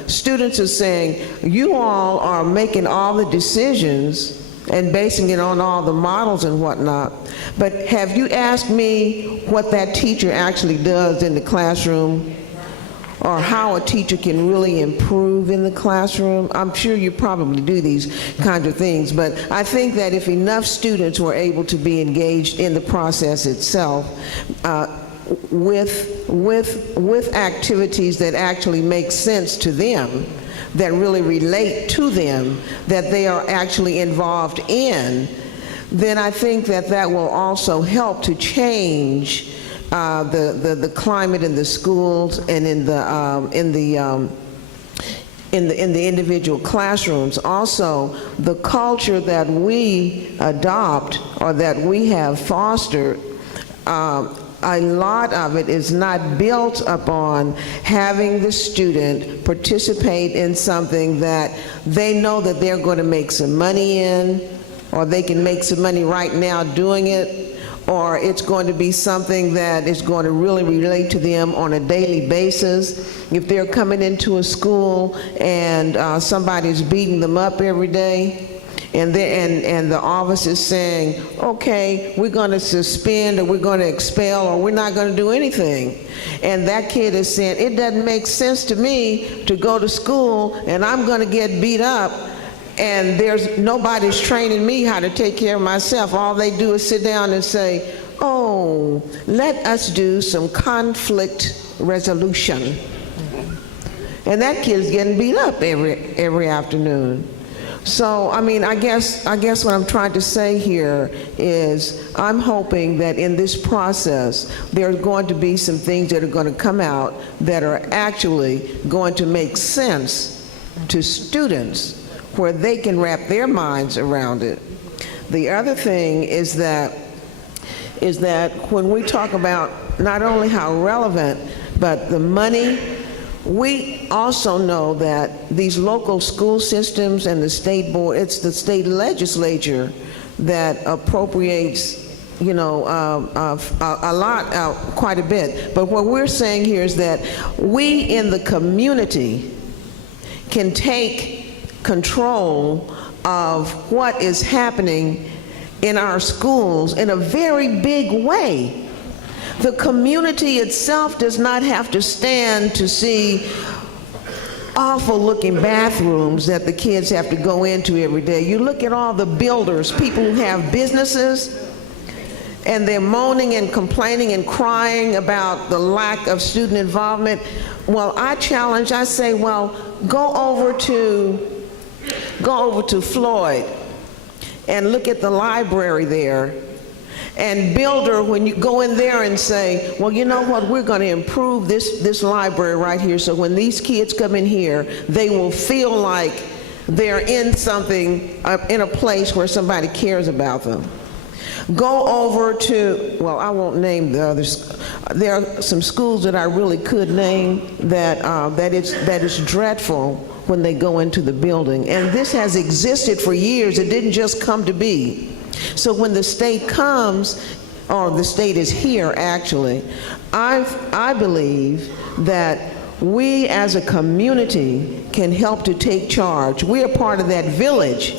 students are saying, you all are making all the decisions and basing it on all the models and whatnot, but have you asked me what that teacher actually does in the classroom, or how a teacher can really improve in the classroom? I'm sure you probably do these kinds of things, but I think that if enough students were able to be engaged in the process itself, with activities that actually make sense to them, that really relate to them, that they are actually involved in, then I think that that will also help to change the climate in the schools and in the individual classrooms. Also, the culture that we adopt or that we have fostered a lot of it is not built upon having the student participate in something that they know that they're going to make some money in, or they can make some money right now doing it, or it's going to be something that is going to really relate to them on a daily basis. If they're coming into a school and somebody's beating them up every day, and the office is saying, okay, we're going to suspend, or we're going to expel, or we're not going to do anything. And that kid is saying, it doesn't make sense to me to go to school and I'm going to get beat up, and nobody's training me how to take care of myself. All they do is sit down and say, oh, let us do some conflict resolution. And that kid's getting beat up every afternoon. So, I mean, I guess what I'm trying to say here is I'm hoping that in this process there's going to be some things that are going to come out that are actually going to make sense to students, where they can wrap their minds around it. The other thing is that when we talk about not only how relevant, but the money, we also know that these local school systems and the state board, it's the state legislature that appropriates, you know, a lot, quite a bit. But what we're saying here is that we in the community can take control of what is happening in our schools in a very big way. The community itself does not have to stand to see awful looking bathrooms that the kids have to go into every day. You look at all the builders, people who have businesses, and they're moaning and complaining and crying about the lack of student involvement. Well, I say, well, go over to Floyd and look at the library there. And builder, when you go in there and say, well, you know what, we're going to improve this library right here, so when these kids come in here, they will feel like they're in something, in a place where somebody cares about them. Go over to, well, I won't name the others. There are some schools that I really could name that is dreadful when they go into the building. And this has existed for years. It didn't just come to be. So when the state comes, or the state is here actually, I believe that we as a community can help to take charge. We are part of that village.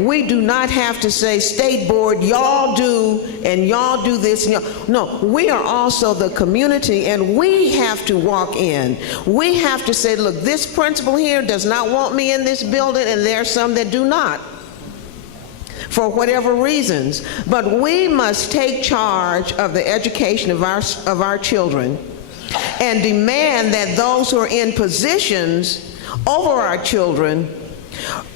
We do not have to say, state board, y'all do, and y'all do this. And y'all. No, we are also the community, and we have to walk in. We have to say, look, this principal here does not want me in this building, and there are some that do not, for whatever reasons. But we must take charge of the education of our children and demand that those who are in positions over our children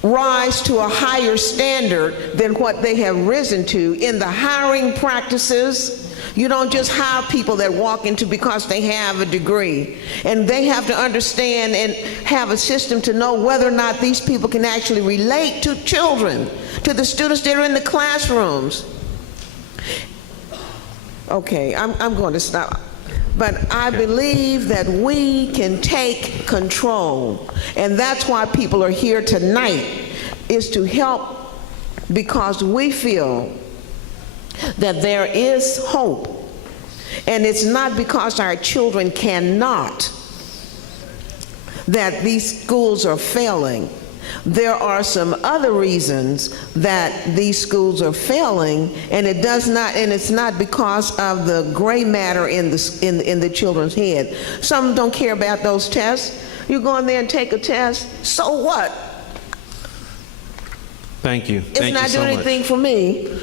rise to a higher standard than what they have risen to in the hiring practices. You don't just hire people that walk into because they have a degree. And they have to understand and have a system to know whether or not these people can actually relate to children, to the students that are in the classrooms. Okay, I'm going to stop. But I believe that we can take control. And that's why people are here tonight, is to help, because we feel that there is hope. And it's not because our children cannot that these schools are failing. There are some other reasons that these schools are failing, and it's not because of the gray matter in the children's head. Some don't care about those tests. You go in there and take a test, so what? Thank you. It's not doing anything for me.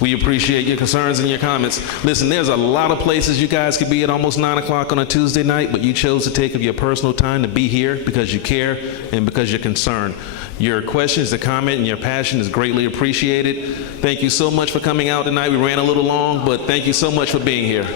We appreciate your concerns and your comments. Listen, there's a lot of places you guys could be at almost 9 o'clock on a Tuesday night, but you chose to take of your personal time to be here because you care and because you're concerned. Your questions, the comment, and your passion is greatly appreciated. Thank you so much for coming out tonight. We ran a little long, but thank you so much for being here.